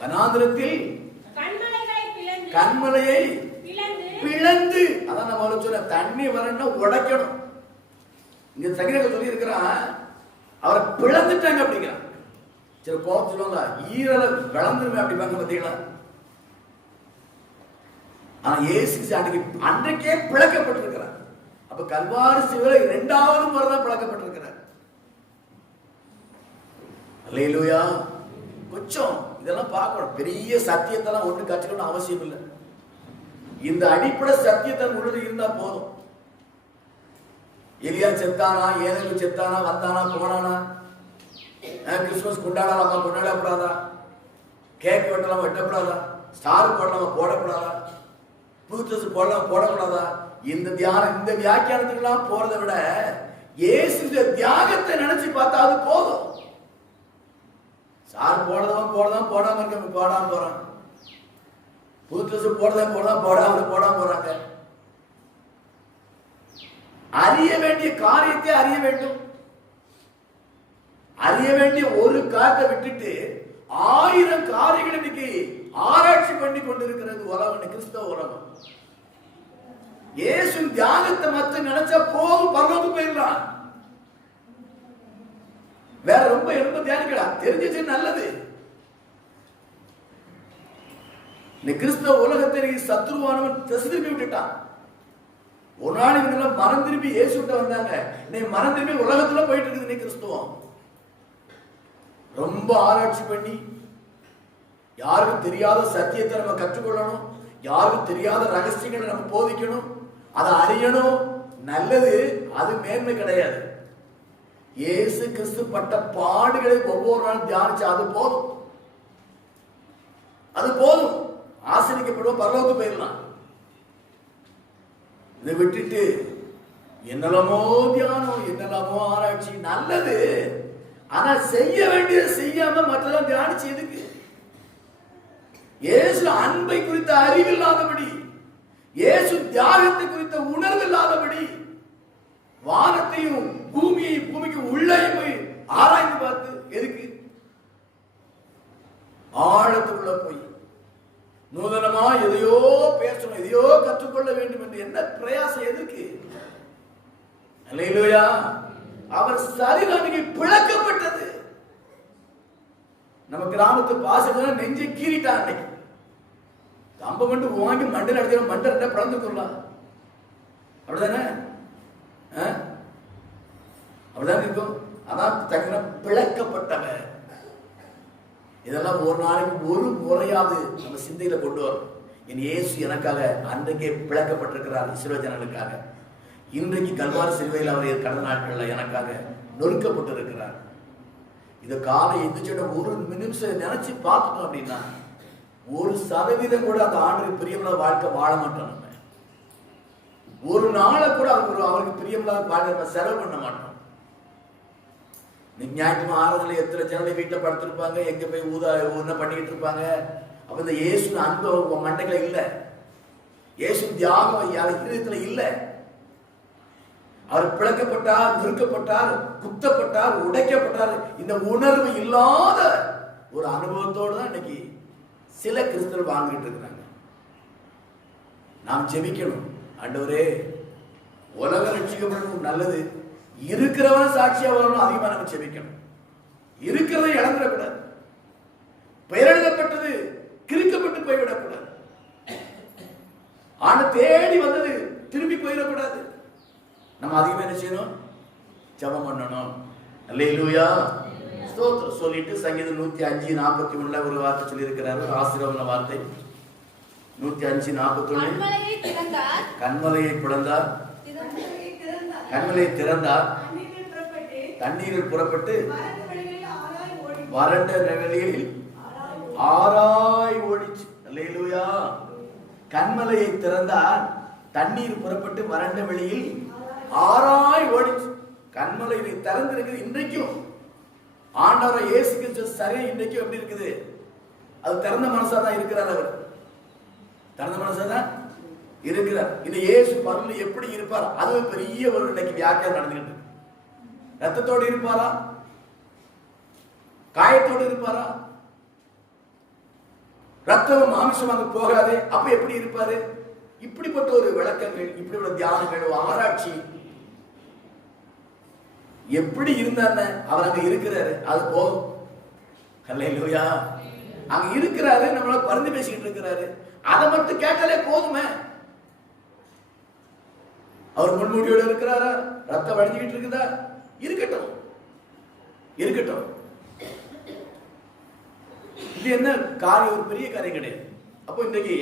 வனாந்திரத்தில் கண்மலையை பிளந்து, அதான் நம்ம சொல்ல தண்ணி வரணும் உடைக்கணும். இங்க சங்கீதத்தில் சொல்லி இருக்கிறான், அவரை பிளந்துட்டாங்க அப்படிங்கிறான். சில கோபம் சொல்லுவாங்க, ஈரலை விளந்துருமே அப்படிப்பாங்க பார்த்தீங்களா. ஆனா இயேசு அன்றைக்கே பிளக்கப்பட்டிருக்கிறார். அப்ப கல்வாரி சிலுவை 2வது முறை தான் பிளக்கப்பட்டிருக்கிறார். அல்லேலூயா. கொஞ்சம் இதெல்லாம் பார்க்கணும். பெரிய சத்தியத்தெல்லாம் ஒன்று கற்றுக்கணும் அவசியம் இல்லை. இந்த அடிப்படை சத்தியத்தை உள்ளது இருந்தா போதும். எலியா செத்தானா, ஏனேலு செத்தானா, வந்தானா, போனானா, கிறிஸ்துமஸ் கொண்டாடலாமா, கொண்டாடப்படாதா, கேக் வெட்டலாமா, வெட்டப்படாதா, ஸ்டார் போடலாமா, போடப்படாதா, புது ட்ரெஸ் போடலாம், போடக்கூடாதா, இந்த தியானம் இந்த வியாக்கியானத்துக்கெல்லாம் போறதை விட இயேசு தியாகத்தை நினைச்சு பார்த்தா அது போதும். சார் போடாம இருக்க, போடாம போறான். புது ட்ரெஸ் போடாம போறாங்க. அறிய வேண்டிய காரியத்தை அறிய வேண்டும். அறிய வேண்டிய ஒரு காரியத்தை விட்டுட்டு 1000 காரியங்கள் இன்னைக்கு ஆராய்ச்சி பண்ணி கொண்டிருக்கிறது உலகம், கிறிஸ்தவ உலகம். இயேசு தியாகத்தை மத்த நினைச்சா போதும், பரலோகம் போயிடலாம். வேற ரொம்ப ரொம்ப தியானிக்கலாம், தெரிஞ்சிச்சு நல்லது. இந்த கிறிஸ்தவ உலகத்தை சத்ருவானவன் திசை திருப்பி விட்டுட்டான். ஒரு நாள் இவங்க மனம் திரும்பி இயேசு கிட்ட வந்தாங்க. இன்னைக்கு மனம் திரும்பி உலகத்துல போயிட்டு இருக்குது. இன்னைக்கு கிறிஸ்துவம் ரொம்ப ஆராய்ச்சி பண்ணி யாருக்கும் தெரியாத சத்தியத்தை நம்ம கற்றுக்கொள்ளணும், யாருக்கும் தெரியாத ரகசியங்களை நம்ம போதிக்கணும், அதை அறியணும். நல்லது, அது மேன்மை கிடையாது. இயேசு கிறிஸ்து பட்ட பாடுகளை ஒவ்வொரு நாளும் தியானிச்சு அது போதும், அது போதும். ஆசிரியப்படுவோம், பரலோகத்துக்கு போயிடலாம். இதை விட்டுட்டு என்னெல்லாமோ தியானம், என்னெல்லாமோ ஆராய்ச்சி நல்லது. ஆனா செய்ய வேண்டியதை செய்யாம மற்றெல்லாம் தியானிச்சு எதுக்கு? இயேசு அன்பை குறித்த அறிவில்லாதபடி, இயேசு தியாகத்தை குறித்த உணர்வு இல்லாதபடி, வானத்தையும் பூமிக்கு உள்ளேயும் போய் ஆராய்ந்து பார்த்து எதுக்கு? ஆழத்துக்குள்ள போய் நூதனமா எதையோ பேசணும், எதையோ கற்றுக்கொள்ள வேண்டும் என்று என்ன பிரயாசம் எதுக்கு? அல்லேலூயா. அவர் சரீரம் பிளக்கப்பட்டது. நம்ம கிராமத்து பாசம் நெஞ்சை கீறிட்டான். அன்னைக்கு கம்ப மட்டும் வாங்கி மண்டல் அடிச்சா மண்டல பிளந்துக்கலாம். அப்படிதானே? அப்படிதான் இருக்கும். அதான் தகுந்த பிளக்கப்பட்டவர். இதெல்லாம் ஒரு நாளைக்கு ஒரு முறையாவது நம்ம சிந்தையில கொண்டு வரும். என் இயேசு எனக்காக அன்றைக்கே பிளக்கப்பட்டிருக்கிறார் இஸ்ரவேல் ஜனங்களுக்காக. இன்றைக்கு கல்வாரி சிலுவையில் அவர் கடந்த நாட்களில் எனக்காக நொறுக்கப்பட்டிருக்கிறார். இதை காலை எந்திரிச்சோட ஒரு நிமிஷம் நினைச்சு பார்த்துட்டோம் அப்படின்னா 1% கூட அந்த ஆண்டுக்கு பிரியமில்லாத வாழ்க்கை வாழ மாட்டோம். நம்ம ஒரு நாளை கூட அவருக்கு பிரியமில்லாத வாழ்க்கை செலவு பண்ண மாட்டோம். ஞாயிற்று ஆறுதல எத்தனை ஜனங்களை வீட்டில் படுத்திருப்பாங்க, எங்க போய் என்ன பண்ணிக்கிட்டு இருப்பாங்க. அப்ப இந்த இயேசு அன்பு மண்டைகளை இல்லை, இயேசு தியாகம் இதயத்துல இல்லை. அவர் பிளக்கப்பட்டார், நிறுக்கப்பட்டார், குத்தப்பட்டார், உடைக்கப்பட்டார். இந்த உணர்வு இல்லாத ஒரு அனுபவத்தோடு தான் இன்னைக்கு சில கிறிஸ்தவர்கள் வாழ்ந்துட்டு இருக்கிறாங்க. நாம் ஜெபிக்கணும், ஆண்டவரே உலக ரட்சிக்கப்படணும், நல்லது இருக்கிறவன் சாட்சியா வரணும். அதிகமா நம்ம ஜெபிக்கணும். இருக்கிறதை இழந்துடக்கூடாது. பெயரெழுதப்பட்டது கிறுக்கப்பட்டு போய்விடக்கூடாது. ஆனா தேடி வந்தது திரும்பி போயிடக்கூடாது. நம்ம அதிகமா என்ன செய்யணும்? ஜெபம் பண்ணணும். அல்லேலூயா, ஸ்தோத்திரம் சொல்லிட்டு சங்கீதம் 105:41 ஒரு வார்த்தை சொல்லி இருக்கிறாரு, ஒரு ஆசீர்வாதமான வார்த்தை. 105:41 கண்மலையை பிளந்தார், கண்மலையை திறந்தார், தண்ணீரில் புறப்பட்டு வறண்ட வெளியில் ஆராய் ஓடிச்சு. அல்லேலூயா, கண்மலையை திறந்தார், தண்ணீர் புறப்பட்டு வறண்ட வெளியில் ஆராய் ஓடிச்சு. கண்மலை திறந்திருக்குது. இன்றைக்கும் ஆண்டவரை இயேசு கிறிஸ்து சரி இன்றைக்கும் எப்படி இருக்குது? அது திறந்த மனசாதான் இருக்கிறார். அவர் திறந்த மனசாதான் இருக்கிறார். இந்த இயேசு பரல எப்படி இருப்பார்? அது பெரிய ஒரு இன்னைக்கு வியாக்கியம் நடந்துகிட்டு இருக்கு. ரத்தத்தோடு இருப்பாரா? காயத்தோடு இருப்பாரா? ரத்தம் மாமிசமாக போகாதே, அப்ப எப்படி இருப்பாரு? இப்படிப்பட்ட ஒரு விளக்கங்கள், இப்படிப்பட்ட தியானங்கள், ஆராய்ச்சி எப்படி இருந்தார் அவர் அங்க இருக்கிறாரு. அது போதும். அல்லேலூயா, அங்க இருக்கிறாரு, நம்மள பரிந்து பேசிக்கிட்டு இருக்கிறாரு. அதை மட்டும் கேட்டாலே போதுமே. அவர் முன்மூடியோட இருக்கிறாரா? ரத்தம் வடிஞ்சுக்கிட்டு இருக்குதா? இருக்கட்டும், இருக்கட்டும். இது என்ன காரியம்? ஒரு பெரிய காரியம் கிடையாது. அப்போ இன்றைக்கு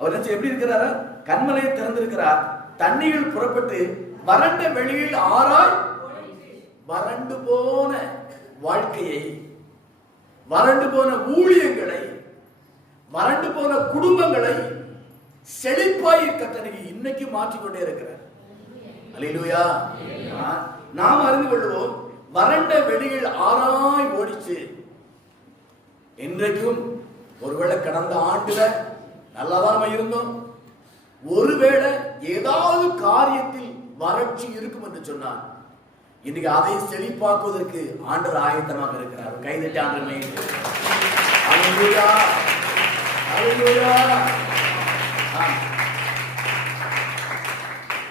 அவர் எப்படி இருக்கிறாரா? கண்மலையை திறந்திருக்கிறார், தண்ணீரில் புறப்பட்டு வறண்ட வெளியில் ஆராய். வறண்டு போன வாழ்க்கையை, வறண்டு போன ஊழியங்களை, வறண்டு போன குடும்பங்களை செழிப்பாய் கர்த்தர் இன்னைக்கு மாற்றிக்கொண்டே இருக்கிறார். அல்லேலூயா, நாம் அறிந்து கொள்வோம். வறண்ட வெளியில் ஆராய் ஓடிச்சு. இன்றைக்கும் ஒருவேளை கடந்த ஆண்டுல நல்லாதான் நம்ம இருந்தோம். ஒருவேளை ஏதாவது காரியத்தில் வறட்சி இருக்கும் என்று சொன்னார், இன்னைக்கு அதை செழிப்பாக்குவதற்கு ஆண்டவர் ஆயத்தமாக இருக்கிறார். கைதட்டி ஆண்டவர் மையம். அல்லேலூயா, அல்லேலூயா.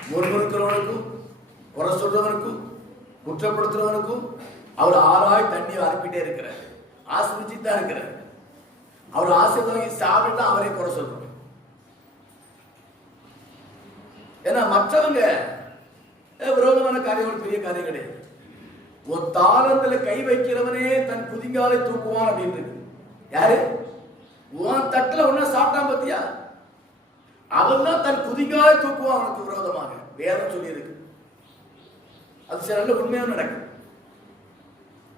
முறுமுறுக்கிறவனுக்கும், குறை சொல்றவனுக்கும், குற்றப்படுத்துறவனுக்கும் அவர் ஆராய் தண்ணீர் அனுப்பிட்டே இருக்கிறார். ஆசிரிச்சுட்டு தான் இருக்கிறார். அவர் ஆசீர்வாதம் சாப்பிட்டு அவரே குறை சொல்றாங்க. ஏன்னா மற்றவங்க விரோதமான காரியம் ஒரு பெரிய காரியம் கிடையாது. ஒரு தாளத்துல கை வைக்கிறவனே தன் குதிங்காலை தூக்குவான் அப்படின்னு. யாரு? உன் தட்டுல ஒன்ன சாப்பிட்டான் பத்தியா, அவன் தான் தன் குதிங்காலை தூக்குவான் அவனுக்கு விரோதமாக. வேதம் சொல்லி இருக்கு. அது சில உண்மையாக நடக்கும்.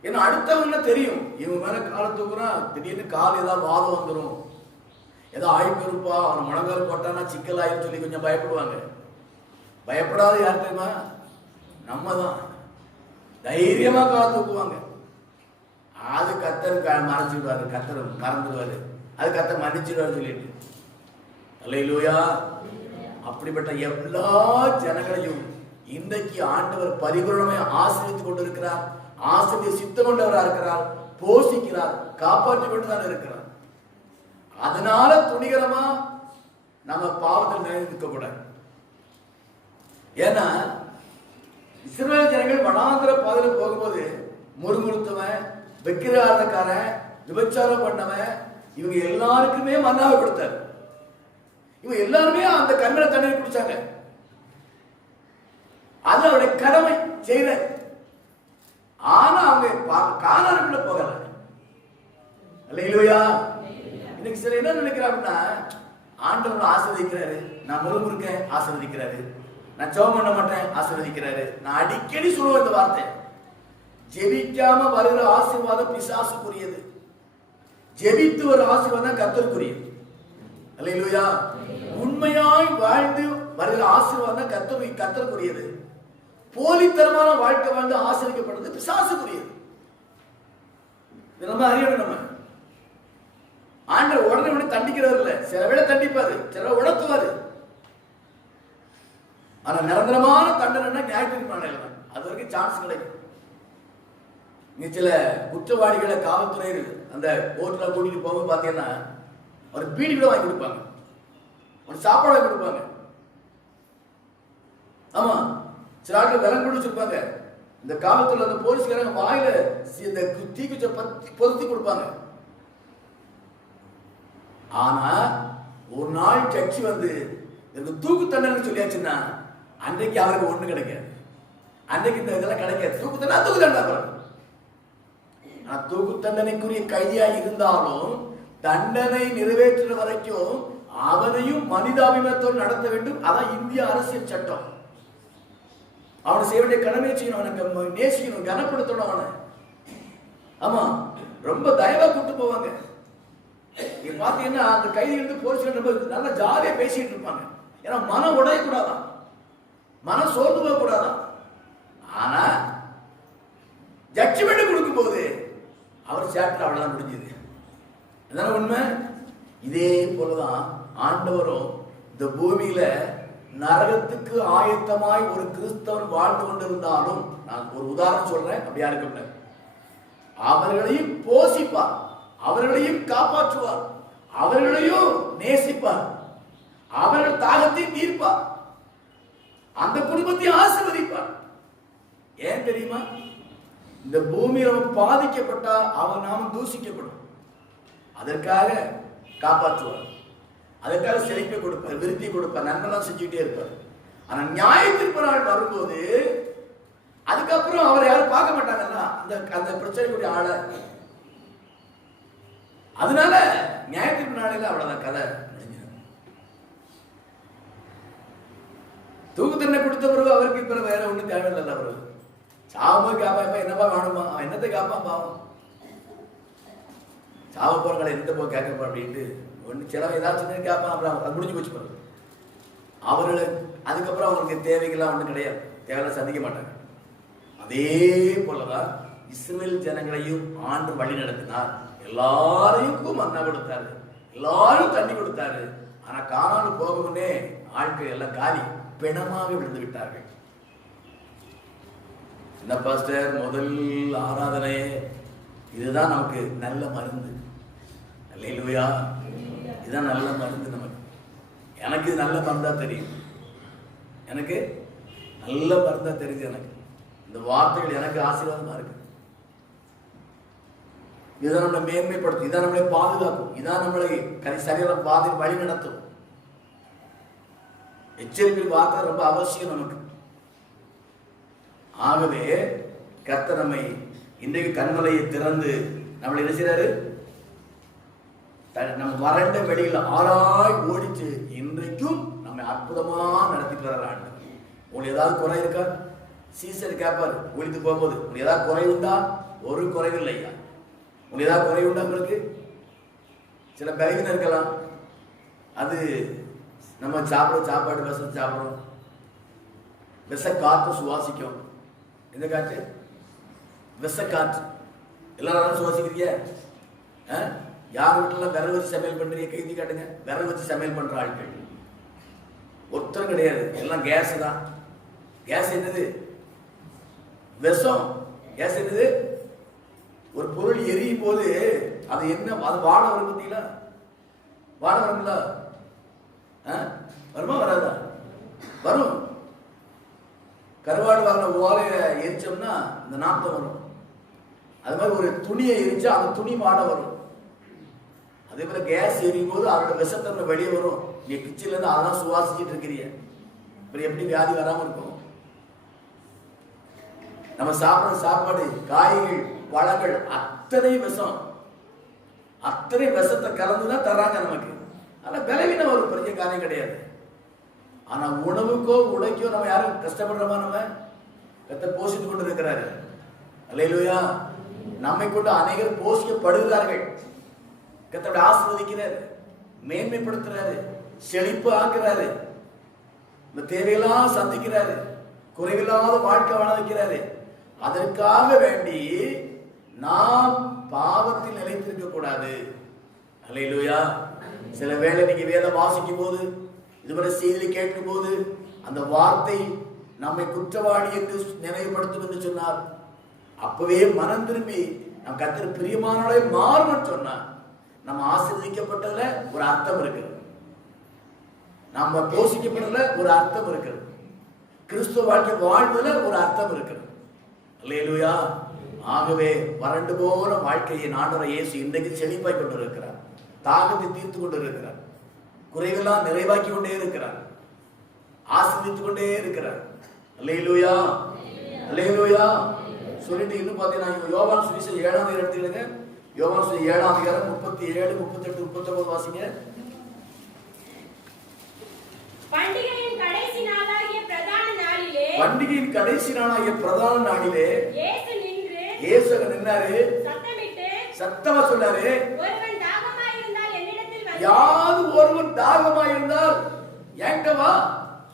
ஏன்னா அடுத்தவங்க தெரியும், இவங்க மேல காலை தூக்குறா, திடீர்னு கால் ஏதாவது வாதம் வந்துடும், ஏதோ ஆய்வு இருப்பா, அவன் முழங்கால் போட்டானா சிக்கல் ஆயின்னு சொல்லி கொஞ்சம் பயப்படுவாங்க. பயப்படாத யார் தெரியுமா? நம்ம தான். தைரியமா காலை தூக்குவாங்க. அது கத்தர் மறைச்சிடுவாரு, கத்தர் மறந்துடுவாரு, அது கத்தர் மன்னிச்சிடுவாரு சொல்லிட்டு. அல்லேலூயா. அப்படிப்பட்ட எல்லா ஜனங்களையும் இன்றைக்கு ஆண்டவர் பரிபூரணமாய் ஆசீர்வதித்துக் கொண்டிருக்கிறார். ஆசிரியர் சித்தம் கொண்டவராக இருக்கிறார், போஷிக்கிறார், காப்பாற்றிக் கொண்டுதான் இருக்கிறார். அதனால துணிகரமா நம்ம பாவத்தில் நினைக்க கூடாது. ஏன்னா இஸ்ரவேல் ஜனங்கள் வனாந்திர பாதையில போகும்போது முறுமுறுத்தவன், விக்கிரகாரக்காரன், விபச்சாரம் பண்ணவன், இவங்க எல்லாருக்குமே மன்னாவை கொடுத்தார். இவங்க எல்லாருமே அந்த கண்மலை தண்ணீர் குடிச்சாங்க. அது அவருடைய கடமை செய்த. ஆனா அவங்க கானானுக்குள்ள போகல. அல்லேலூயா. இன்னைக்கு சில என்ன நினைக்கிறாங்கன்னா, ஆண்டவர் ஆசீர்வதிக்கிறாரு, நான் முறுமுறுக்க ஆசீர்வதிக்கிறாரு, நான் ஜெபம் பண்ண மாட்டேன் ஆசீர்வதிக்கிறாரு. நான் அடிக்கடி சொல்லுவேன் இந்த வார்த்தை, ஜெபிக்காம வருகிற ஆசீர்வாதம் பிசாசுக்குரியது. ஜெபித்து ஒரு ஆசீர்வாதம் கர்த்தருக்குரியது. அல்லேலூயா. உண்மையாய் வாழ்ந்து வருகிற ஆசீர்வாதம் கர்த்தருக்குரியது. போலித்தனமான வாழ்க்கை வாழ்ந்து ஆசீர்வதிக்கப்படுறது பிசாசுக்குரியது. நம்ம அறியணும். நம்ம ஆண்டவர் உடனே தண்டிக்கிறவர் இல்ல. சில வேளை தண்டிப்பாரு, சில உணர்த்துவாரு. ஆனா நிரந்தரமான தண்டனை நியாயத்தீர்ப்பு நாளையில அது வரைக்கும் சான்ஸ் கிடைக்கும். நீ சில குற்றவாளிகளை காவல்துறையில் அந்த கோர்ட்ல கூட்டிட்டு போகும்போது பாத்தீங்கன்னா ஒரு பீடி கூட வாங்கி கொடுப்பாங்க, ஒரு சாப்பாடு வாங்கி கொடுப்பாங்க. ஆமா, சில ஆட்கள் விலங்கு குடிச்சிருப்பாங்க. இந்த காவல்துறை அந்த போலீஸ்காரங்க வாயில இந்த தீக்குச்ச பொருத்தி கொடுப்பாங்க. ஆனா ஒரு நாள் ஜட்ஜி வந்து தூக்கு தண்டனை சொல்லியாச்சுன்னா அன்றைக்கு அவருக்கு ஒண்ணு கிடைக்காது. அன்றைக்கு இந்த இதெல்லாம் கிடைக்காது. தூக்கு தண்டனை தூக்கு தண்டனைக்குரிய கைதியா இருந்தாலும் தண்டனை நிறைவேற்ற வரைக்கும் அவனையும் மனிதாபிமானத்தோடு நடத்த வேண்டும். அதான் இந்திய அரசியல் சட்டம். அவனை செய்ய வேண்டிய கடமையை செய்யணும், அவனுக்கு நேசிக்கணும், கனப்படுத்தணும் அவனை. ஆமா, ரொம்ப தயவா கூட்டு போவாங்க. நீங்க பாத்தீங்கன்னா அந்த கைதிகள் போலீஸ் நல்லா ஜாலியா பேசிட்டு இருப்பாங்க. ஏன்னா மனம் உடையக்கூடாதான், மனம் சோர்ந்து போக கூடாதான். ஆனா ஜட்ஜ்மெண்ட் கொடுக்கும் போது அவர் சாப்டர் அவ்வளவுதான் முடிஞ்சது. அதான உண்மை. இதே போலதான் ஆண்டவரும் இந்த பூமியில நரகத்துக்கு ஆயத்தமாய் ஒரு கிறிஸ்தவன் வாழ்ந்து கொண்டிருந்தாலும், நான் ஒரு உதாரணம் சொல்றேன், அப்படியா இருக்க, அவர்களையும் போஷிப்பார், அவர்களையும் காப்பாற்றுவார், அவர்களையும் நேசிப்பார், அவர்கள் தாகத்தை தீர்ப்பார், அந்த குடும்பத்தை ஆசீர்வதிப்பார். ஏன் தெரியுமா? இந்த பூமியில் அவன் பாதிக்கப்பட்டா அவன் நாம தூசிக்கப்படும். அதற்காக காப்பாற்றுவார், அதற்காக செழிப்பை கொடுப்பார், விருத்தி கொடுப்பார், நன்மைலாம் செஞ்சுக்கிட்டே இருப்பார். ஆனா நியாயத்தீர்ப்பு நாள் வரும்போது அதுக்கப்புறம் அவரை யாரும் பார்க்க மாட்டாங்கன்னா அந்த பிரச்சனைக்குரிய ஆளை. அதனால நியாயத்தீர்ப்பு நாளில் அவ்வளவுதான் கதை. தூக்கு தண்டனை கொடுத்த பிறகு அவருக்கு இப்ப வேற ஒண்ணும் தேவையில்லை. அவரு சாவம்போது காப்பா, என்னப்பா வேணுமா, அவன் என்னத்தை காப்பான் பாவம். சாவ போறங்களை என்னத்தை போய் கேட்கப்பா அப்படின்ட்டு ஒன்று சிலவன் ஏதாச்சும் கேட்பான், அப்புறம் அது முடிஞ்சு போச்சு பாருங்க. அவர்களை அதுக்கப்புறம் அவங்களுக்கு தேவைகள்லாம் ஒன்றும் கிடையாது, தேவையெல்லாம் சந்திக்க மாட்டாங்க. அதே போலதான் இஸ்ரவேல் ஜனங்களையும் ஆண்டு வழி நடத்தினார். எல்லாரையும் மன்னா கொடுத்தாரு, எல்லாரும் தண்ணி கொடுத்தாரு. ஆனா காணாமல் போகவுன்னே ஆட்கள் எல்லாம் காலி பிணமாக விழுந்து விட்டார்கள். என்ன பாஸ்டர், முதல் ஆராதனை இதுதான் நமக்கு நல்ல மருந்து. அல்லேலூயா, இதுதான் நல்ல மருந்து நமக்கு. எனக்கு இது நல்ல மருந்தா தெரியும், எனக்கு நல்ல மருந்தா தெரியுது. எனக்கு இந்த வார்த்தைகள் எனக்கு ஆசீர்வாதமா இருக்கு. இதான் நம்மளை மேன்மைப்படுத்தும், இதான் நம்மளை பாதுகாக்கும், இதான் நம்மளை சரியான பாதையில் வழி நடத்தும். எச்சரிக்கை வார்த்தை ரொம்ப அவசியம் நமக்கு. ஆகவே கர்த்தர் நம்மை இன்றைக்கு கண்மலையை திறந்து நம்மளை என்ன செய்றாரு? நம்ம வறண்ட வெளியில் ஆராய் ஓடிச்சு இன்றைக்கும் நம்மை அற்புதமா நடத்திட்டு வர்றாங்க. உங்களுக்கு ஏதாவது குறை இருக்கா? சீசர் கேட்பாரு ஒழித்து போகும்போது, உங்களுக்கு ஏதாவது குறை உண்டா? ஒரு குறைவு இல்லையா? உங்களுக்கு ஏதாவது குறை உண்டா? உங்களுக்கு சில பலவீனம் இருக்கலாம். அது நம்ம சாப்பாடு விஷம் சாப்பிடுறோம், விஷ காற்று சுவாசிக்கும். எந்த காற்று? விஷ காற்று. எல்லாரும் சுவாசிக்கிறீங்க. யார் வீட்டுல விறகு வச்சு சமையல் பண்றீங்க? கைதி காட்டுங்க. விறகு வச்சு சமையல் பண்ற ஆட்கள் ஒருத்தரும் கிடையாது, எல்லாம் கேஸ் தான். கேஸ் என்னது? விஷம். கேஸ் என்னது? ஒரு பொருள் எரியும் போது அது என்ன, அது வாட வரும் பார்த்தீங்களா? வாட வரும்ல? வருமா வராதா? வரும். கருவாடு வாங்கின ஓலையை எரிச்சோம்னா இந்த நாட்டம் வரும். அது மாதிரி ஒரு துணியை எரிச்சா அந்த துணி வாட வரும். அதே போல கேஸ் எரியும் போது அதோட விஷத்தன்மை வெளியே வரும். நீ கிச்சன்ல இருந்து அதெல்லாம் சுவாசிச்சுட்டு இருக்கிறீங்க, அப்புறம் எப்படி வியாதி வராம இருக்கும்? நம்ம சாப்பிடுற சாப்பாடு, காய்கள், பழங்கள் அத்தனை விஷம், அத்தனை விஷத்தை கலந்துதான் தர்றாங்க நமக்கு. ஆனா பலவீனம் ஒரு பெரிய காரியம் கிடையாது. ஆனா உணவுக்கோ உடைக்கோ நம்ம யாரும் கஷ்டப்படுறோமா? நம்ம கர்த்தர் போஷித்து கொண்டு இருக்கிறாரு. அல்லேலூயா. நம்மை கொண்டு அநேகர் போஷிக்கப்படுகிறார்கள். கர்த்தர் ஆசீர்வதிக்கிறார், மேன்மைப்படுத்துறாரு, செழிப்பு ஆக்குறாரு, இந்த தேவையெல்லாம் சந்திக்கிறாரு, குறைவில்லாத வாழ்க்கை வாழ வைக்கிறாரு. அதற்காக வேண்டி நாம் பாவத்தில் நிலைத்திருக்க கூடாது. அல்லேலூயா. சில வேளை நீங்க வேதம் வாசிக்கும் போது, இதுவரை செய்தி கேட்கும் போது அந்த வார்த்தை நம்மை குற்றவாளி என்று நினைவுபடுத்தும் என்று சொன்னார். அப்பவே மனம் திரும்பி நம் கர்த்தர் பிரியமானவளை மாறும் சொன்னார். நம்ம ஆசீர்வதிக்கப்பட்டதுல ஒரு அர்த்தம் இருக்குது, நம்ம போஷிக்கப்பட்டதுல ஒரு அர்த்தம் இருக்குது, கிறிஸ்துவ வாழ்க்கை வாழ்வதில் ஒரு அர்த்தம் இருக்குது. அல்லேலூயா. ஆகவே வறண்டு போன வாழ்க்கையை ஆண்டவர் இயேசு இன்றைக்கு செழிப்பாய் கொண்டு இருக்கிறார், தாகத்தை தீர்த்து கொண்டு இருக்கிறார், குறைவெல்லாம் நிறைவாக்கி கொண்டே இருக்கிறார், ஆசீர்வதித்துக் கொண்டே இருக்கிறார். அல்லேலூயா, அல்லேலூயா. சொல்லிட்டு இன்னும் பார்த்தீங்கன்னா யோவான் சுவிசேஷம் 7ஆம் அதிகாரம் எடுத்துக்கிடுங்க. யோவான் சுவிசேஷம் 7ஆம் அதிகாரம் 37, 38, 39 வாசிங்க. பண்டிகையின் கடைசி நாளாகிய பிரதான நாளிலே இயேசு நின்றாரு, சத்தமா சொன்னாரு, ஒருவன் தாகமாய் இருந்தால் என்னிடத்தில் வந்து, யாது ஒருவன் தாகமாய் இருந்தால் என்கிட்ட வா,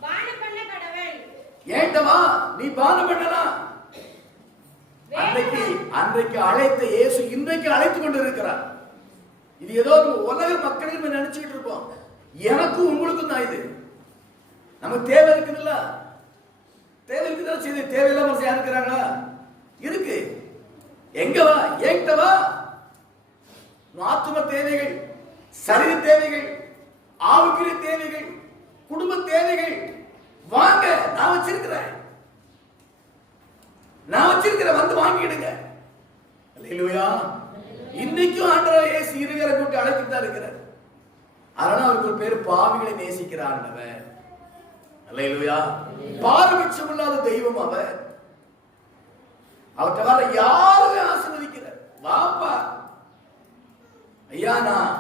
பானம் பண்ண கடவன். என்கிட்ட வா, நீ பானம் பண்ணலாம். அன்றைக்கு அழைத்த இயேசு இன்றைக்கு அழைத்துக் கொண்டு இருக்கிறார். இது ஏதோ உலக மக்களுக்கு நினைச்சுக்கிட்டு இருப்போம். எனக்கும் உங்களுக்கும் தான் இது. நமக்கு தேவை இருக்குதுல்ல, தேவை இருக்குதான் செய்து தேவையில்லாம யார் இருக்கிறாங்களா? இருக்கு. எங்க வா, என்கிட்ட வா. ஆத்தும தேவைகள், சரீர தேவைகள், ஆவிக்குரிய தேவைகள், குடும்ப தேவைகள், வாங்க, நான் வச்சிருக்கிறேன் வந்து வாங்கிடுங்க. அல்லேலூயா. இன்னைக்கும் ஆண்டவர் இயேசு இருகரை கூட்டி அழைத்துட்டு தான் இருக்கிறார். அதனால அவருக்கு ஒரு பேர் பாவிகளை நேசிக்கிற ஆண்டவர். அல்லேலூயா. பாரபட்சம் இல்லாத தெய்வம் அவர். அவர்கிட்ட வர யாருமே ஆசீர்வதிக்கிறார். வாப்பா, ஐயா நான்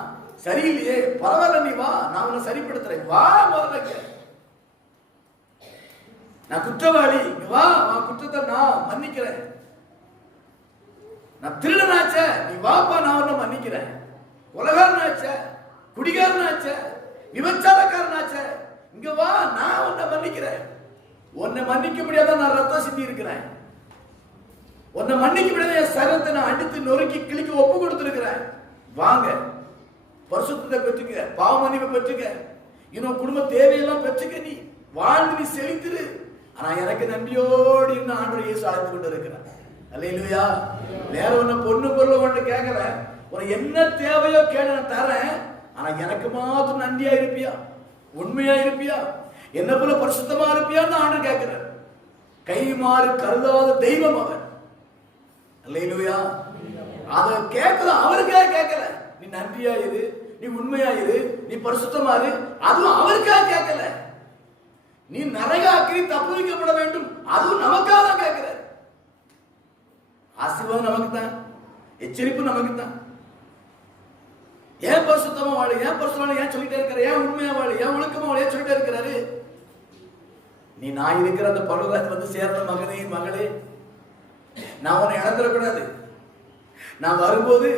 சரியில்லையே, பரவாயில்ல, நீ வா, நான் உன்னை சரிப்படுத்துறேன், வா, முதல்ல நான் குற்றவாளி, வா, குற்றத்தை நான் மன்னிக்கிறேன். நான் திருடனாச்ச, நீ வாப்பா, நான் உன்னை மன்னிக்கிறேன். உலகாரனாச்ச, குடிகாரனாச்ச, விபச்சாரக்காரனாச்ச, இங்க வா, நான் உன்னை மன்னிக்கிறேன். உன்னை மன்னிக்க முடியாத நான் ரத்தம் சிந்தி இருக்கிறேன். உன்னை மன்னிக்க முடியாத என் சரத்தை நான் அடித்து நொறுக்கி கிழிக்க ஒப்பு கொடுத்திருக்கிறேன். வாங்க, பரிசுத்தத்தை பெற்றுக்க, பாவ மன்னிப்பை பெற்றுக்க, இன்னும் குடும்ப தேவையெல்லாம் பெற்றுக்க, நீ வாழ்ந்து நீ செழித்திரு. ஆனா எனக்கு நன்றியோடு இன்னும் ஆண்டவர் இயேசு அழைத்து கொண்டு இருக்கிறார். அல்லேலூயா. வேற ஒண்ணு பொண்ணு பொருள் ஒன்று கேட்கல, உனக்கு என்ன தேவையோ கேட்டு நான் தரேன். ஆனா எனக்கு மாத்திரம் நன்றியா இருப்பியா, உண்மையா இருப்பியா, என்ன போல பரிசுத்தமா இருப்பியான்னு ஆண்டவர் கேட்கிறார். கை மாறு கருதாத தெய்வம் அவர். அல்லேலூயா. அதை கேட்கல, அவருக்காக கேட்கல. நீ நன்றியா இரு, நீ உண்மையா இரு, நீ பரிசுத்தமா இரு, அதுவும் அவருக்காக கேட்கல. நீ நரகாக்கி தப்பு வைக்கப்பட வேண்டும், அதுவும் நமக்காக தான் கேட்கிறார். ஆசீர்வாதம் நமக்கு தான், எச்சரிப்பு நமக்கு தான். ஏன் பரிசுத்தமா வாழ, ஏன் பரிசுத்தமா ஏன் சொல்லிட்டே இருக்கிற, ஏன் உண்மையா வாழ, ஏன் ஒழுக்கமா வாழ சொல்லிட்டே இருக்கிறாரு. நீ நான் இருக்கிற அந்த பருவத்தை வந்து சேர்ந்த மகனே மகளே, நான் உன்னை இழந்துடக்கூடாது. நான் வரும்போது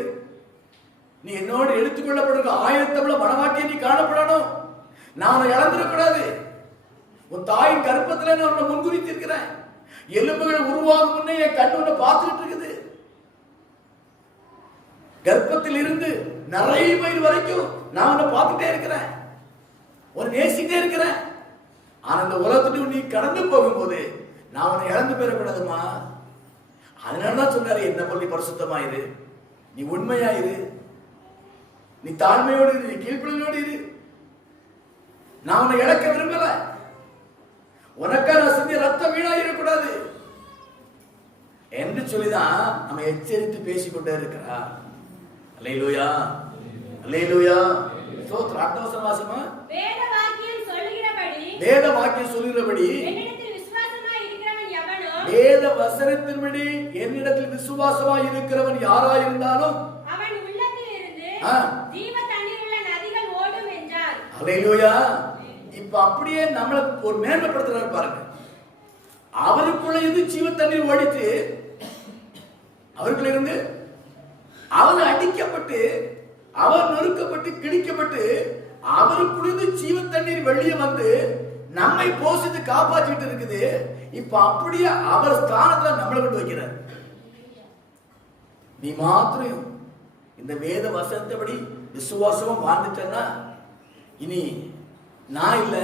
நீ என்னோடு எடுத்துக்கொள்ளப்படுற ஆயிரத்தமிழ மனவாட்டியை நீ காணப்படணும். நான் உன்னை இழந்துடக்கூடாது. உன் தாயின் கர்ப்பத்துல நான் உன்னை முன்குறித்து இருக்கிறேன். எலும்புகள் உருவாகும் முன்னே என் கண்ணு உன்னை பார்த்துட்டு இருக்குது. கர்ப்பத்தில் இருந்து நிறைய வயது வரைக்கும் நான் உன்னை பார்த்துட்டே இருக்கிறேன், உன்னை நேசிட்டே இருக்கிறேன். ஆனா இந்த உலகத்துக்கு நீ கடந்து போகும்போது நான் உன்னை இழந்து பெறக்கூடாதுமா. அதனாலதான் சொன்னாரு, என்ன பண்ணி பரிசுத்தமாயிரு, நீ உண்மையாயிரு, நீ தாழ்மையோடு இரு, நீ கீழ்ப்படியோடு இரு. நான் உன்னை இழக்க விரும்பல. உனக்காக செஞ்ச ரத்தம் வீணாயிடக்கூடாது என்று சொல்லிதான் நம்ம எச்சரித்து பேசிக்கொண்டே இருக்கிறார். அல்லேலூயா, அல்லேலூயா. ஸ்தோத்திரம். அடுத்த வசனம் வாசிமா. வேத வாக்கியம் சொல்லுகிறபடி வேத வசனத்தின்படி என்னிடத்தில் விசுவாசமாய் இருக்கிறவன் யாராயிருந்தாலும் அவன் உள்ளத்தில் இருந்து ஜீவ தண்ணீர் உள்ள நதிகள் ஓடும் என்றார். அல்லேலூயா. இப்ப அப்படியே நம்மளை ஒரு மேன்மைப்படுத்துறாரு பாருங்க. அவருக்குள்ள இருந்து ஜீவ தண்ணீர் ஓடிச்சு, அவர்களிருந்து அவர் அடிக்கப்பட்டு, அவர் நொறுக்கப்பட்டு, கிழிக்கப்பட்டு, அவருக்குள்ளது ஜீவ தண்ணீர் வெளியே வந்து நம்மை போஷித்து காப்பாற்றிட்டு இருக்குது. இப்ப அப்படியே அவர் ஸ்தானத்துல நம்மளை கொண்டு வைக்கிறார். நீ மாத்திரம் இந்த வேத வசனத்தைப்படி விசுவாசமா வாழ்ந்துட்டேன்னா இனி நான் இல்ல,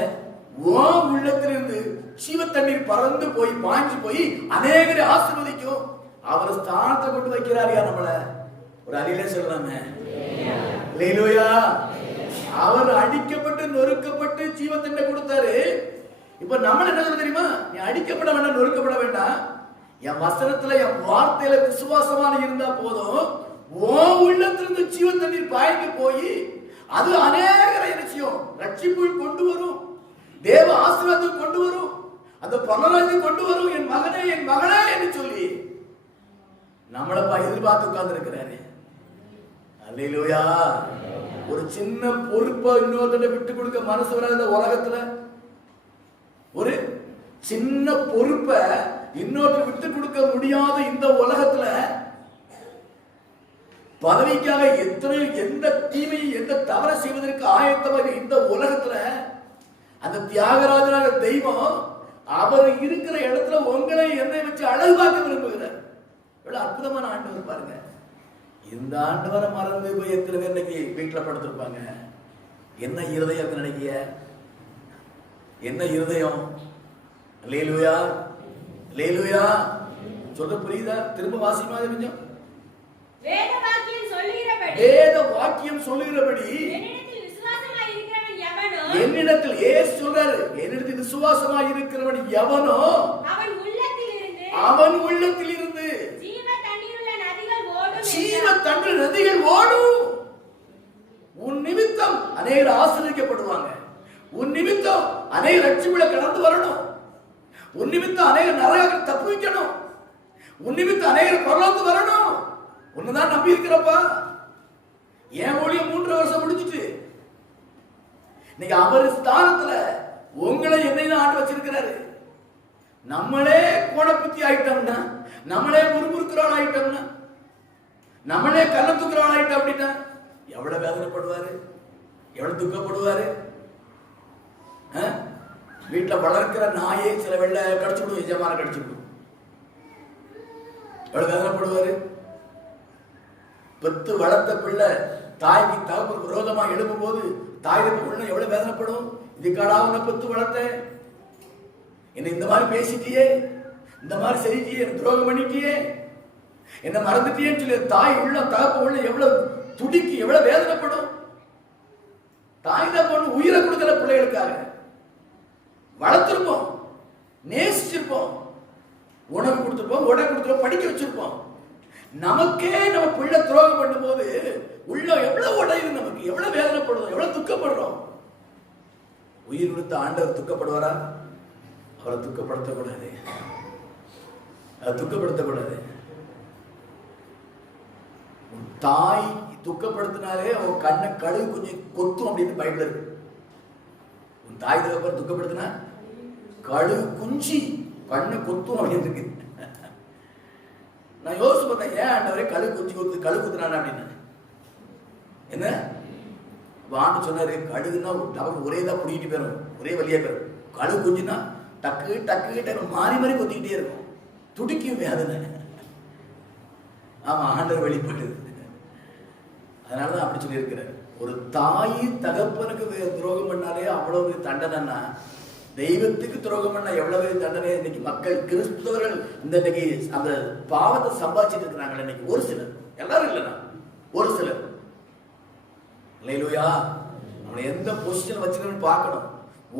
உன் உள்ளத்திலிருந்து ஜீவ தண்ணீர் பறந்து போய் பாய்ஞ்சு போய் அநேகரை ஆசீர்வதிக்கும். அவர் ஸ்தானத்தை கொண்டு வைக்கிறார். நம்மள ஒரு அலிலே சொல்லலாமே, அல்லேலூயா. அவர் அடிக்கப்பட்டு நொறுக்கப்பட்டு ஜீவ தண்ணீரை கொடுத்தாரு. இப்ப நம்மள என்ன சொல்ல தெரியுமா? நீ அடிக்கப்பட வேண்டாம், நொறுக்கப்பட வேண்டாம். என் வசனத்துல, என் வார்த்தையில விசுவாசமான இருந்தா போதும். உன் உள்ளத்திலிருந்து ஜீவ தண்ணீர் பாய்ந்து போய் அது அநேகரை நிச்சயம் ரட்சிப்புள் கொண்டு வரும், தேவ ஆசீர்வாதத்தை கொண்டு வரும், அந்த பரலோகத்தை கொண்டு வரும். என் மகனே, என் மகளே என்று சொல்லி நம்மள எதிர்பார்த்து உட்கார்ந்து இருக்கிறாரு. அல்லேலூயா. ஒரு சின்ன பொறுப்பை இன்னொருத்தட்ட விட்டு கொடுக்க மனசு வராத இந்த உலகத்துல, ஒரு சின்ன பொறுப்பை இன்னொருத்தர் விட்டு கொடுக்க முடியாத இந்த உலகத்துல, பதவிக்காக எந்த தீமையை, எந்த தவறை செய்வதற்கு ஆயத்தமாக இந்த உலகத்துல அந்த தியாகராஜனாக தெய்வம் அவர் இருக்கிற இடத்துல உங்களை என்னை வச்சு அழகு பார்க்க விரும்புகிறார். எவ்வளவு அற்புதமான ஆண்டவர் பாருங்க. இந்த ஆண்டவரை மறந்து போய் எத்தனை பேர் இன்னைக்கு வீட்டுல படுத்திருப்பாங்க. என்ன இருதயம் நினைக்கிய, என்ன இருதயம்? அல்லேலூயா, அல்லேலூயா. சொல்ற புரியுதா? திரும்ப வாசிமா கொஞ்சம். வேத வாக்கியம் சொல்லுகிறபடி, வேத வாக்கியம் சொல்லுகிறபடி என்னிடத்தில் இயேசு சொல்றாரு, என்னிடத்தில் விசுவாசமாய் இருக்கிறவன் எவனோ அவன் உள்ளத்தில் இருந்து ஜீவ தண்ணீர் நதிகள் ஓடும். உன் நிமித்தம் அநேகர் ஆசீர்வதிக்கப்படுவாங்க. உன் நிமித்தம் அநேக ரட்சிப்புகளை கடந்து வரணும். உன் நிமித்தம் அநேக நரகத்தை தப்புவிக்கணும். உன் நிமித்தம் அநேகர் பரலோகத்துக்கு வரணும். உன்னதான் நம்பி இருக்கிறப்பா. என் ஊழியம் 3 வருஷம் முடிஞ்சிட்டு இன்னைக்கு அவர் ஸ்தானத்துல உங்களை என்னையும் ஆண்டு வச்சிருக்கிறாரு. நம்மளே கோணப்புத்தி ஆயிட்டோம்னா, நம்மளே முறுமுறுக்கிறோம் ஆயிட்டோம்னா, நம்மளே கள்ளத்துக்கிறோம் ஆயிட்டோம் அப்படின்னா எவ்வளவு வேதனைப்படுவாரு, எவ்வளவு துக்கப்படுவாரு. வீட்டுல வளர்க்கிற நாயே சில வெள்ள கடிச்சு விடும், எஜமான கடிச்சு விடும். எவ்வளவு வேதனைப்படுவாரு. பெத்து வளர்த்த பிள்ளை தாய்க்கு தகப்பன் விரோதமா எழுப்பும் போது தாய் உள்ள எவ்வளவு வேதனைப்படும். இதுக்காடா உன்னை பெத்து வளர்த்தேன், என்ன இந்த மாதிரி பேசிட்டியே, இந்த மாதிரி செய்தியே, துரோகம் பண்ணிட்டியே, என்ன மறந்துட்டியேன்னு சொல்லி தாய் உள்ள தகப்ப உள்ள எவ்வளவு துடிக்கு, எவ்வளவு வேதனைப்படும். தாய் தான் பொண்ணு உயிரை கொடுக்கல பிள்ளைகளுக்காக. வளர்த்திருப்போம், நேசிச்சிருப்போம், உணவு கொடுத்துருப்போம், உடை கொடுத்துருப்போம், படிக்க வச்சிருப்போம். நமக்கே நம்ம பிள்ளை துரோகம் பண்ணும் போது உள்ள எவ்வளவு உடையுது, நமக்கு எவ்வளவு வேதனைப்படுறோம், எவ்வளவு துக்கப்படுறோம். உயிர் கொடுத்த ஆண்டவர் துக்கப்படுவாரா? அவரை துக்கப்படுத்தக்கூடாது, துக்கப்படுத்தக்கூடாது. தாய் துக்கப்படுத்தினாலே அவன் கண்ணை கழுகு கொஞ்சம் கொத்தும் அப்படின்னு பைபிள் இருக்கு. உன் தாய் தகப்பன் துக்கப்படுத்தினா கழுகு குஞ்சி கண்ணை கொத்தும் அப்படின்னு இருக்கு. நான் யோசிச்சு பார்த்தேன், ஏன் ஆண்டவரே கழு குஞ்சு கொடுத்து கழு குத்துறானா அப்படின்னு. என்ன ஆண்டு சொன்னாரு, கழுகுன்னா ஒரே தான் பிடிக்கிட்டு போயிடும், ஒரே வழியா போயிடும். கழு குஞ்சுனா டக்கு டக்கு டக்கு மாறி மாறி கொத்திக்கிட்டே இருக்கும், துடிக்கும் வேதனை. ஆமா, ஆண்டவர் வெளிப்பாடு. அதனாலதான் அப்படி சொல்லி இருக்கிறார். ஒரு தாய் தகப்பனுக்கு துரோகம் பண்ணாலே அவ்வளவு தண்டனைன்னா, தெய்வத்துக்கு துரோகம் பண்ண எவ்வளவு தண்டனை. இன்னைக்கு மக்கள் கிறிஸ்தவர்கள் இன்னைக்கு அந்த பாவத்தை சம்பாதிச்சுட்டு இருக்கிறாங்க. இன்னைக்கு ஒரு சிலர், எல்லாரும் இல்லைன்னா ஒரு சிலர். அல்லேலூயா. அவனை எந்த பொசிஷன் வச்சிருக்கன்னு பார்க்கணும்.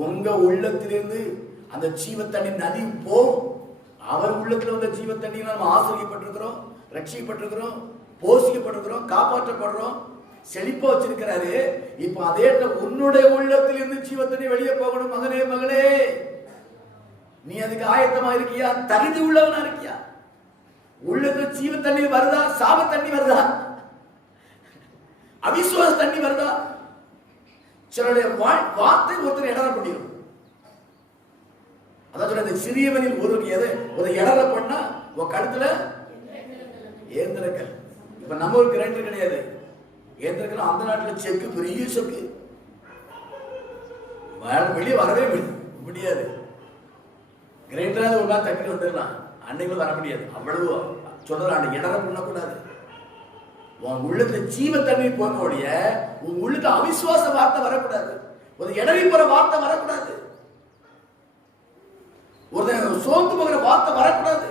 உங்க உள்ளத்திலிருந்து அந்த ஜீவ தண்ணி நதி போகும். அவர் உள்ளத்துல வந்த ஜீவ தண்ணியில நம்ம ஆசிரியப்பட்டிருக்கிறோம், ரட்சிக்கப்பட்டிருக்கிறோம், போஷிக்கப்பட்டிருக்கிறோம், காப்பாற்றப்படுறோம், செழிப்பா வச்சிருக்கிறாரு. இப்ப அதே உன்னுடைய உள்ளத்தில் இருந்து ஜீவத்தண்ணி வெளியே போகணும். மகனே, மகளே, நீ அதுக்கு ஆயத்தமா இருக்கியா? தகுதி உள்ளவனா இருக்கியா? உள்ளத்துல ஜீவ தண்ணி வருதா? சாப தண்ணி வருதா? அவிசுவாச தண்ணி வருதா? சிலருடைய வார்த்தை ஒருத்தர் இடர பண்ணிடும். அதான் சொல்ற, சிறியவனில் ஒரு இடர பண்ணா உன் கழுத்துல இயந்திரக்கல். இப்ப நம்ம ஒரு கிரைண்டர் கிடையாது. இயந்திரக்கல் அந்த நாட்டில் செக்கு, பெரிய செக்கு, வெளியே வரவே முடியாது. கிரைண்டராக ஒரு நாள் தட்டி வந்துடலாம், அன்னைக்கு வர முடியாது. அவ்வளவு சொல்றான், இடர பண்ணக்கூடாது. உன் உள்ளத்துல ஜீவ தண்ணீர் போனோடைய உன் உள்ளத்துல அவிசுவாச வார்த்தை வரக்கூடாது, ஒரு இடறி போற வார்த்தை வரக்கூடாது, ஒரு சோர்ந்து போகிற வார்த்தை வரக்கூடாது,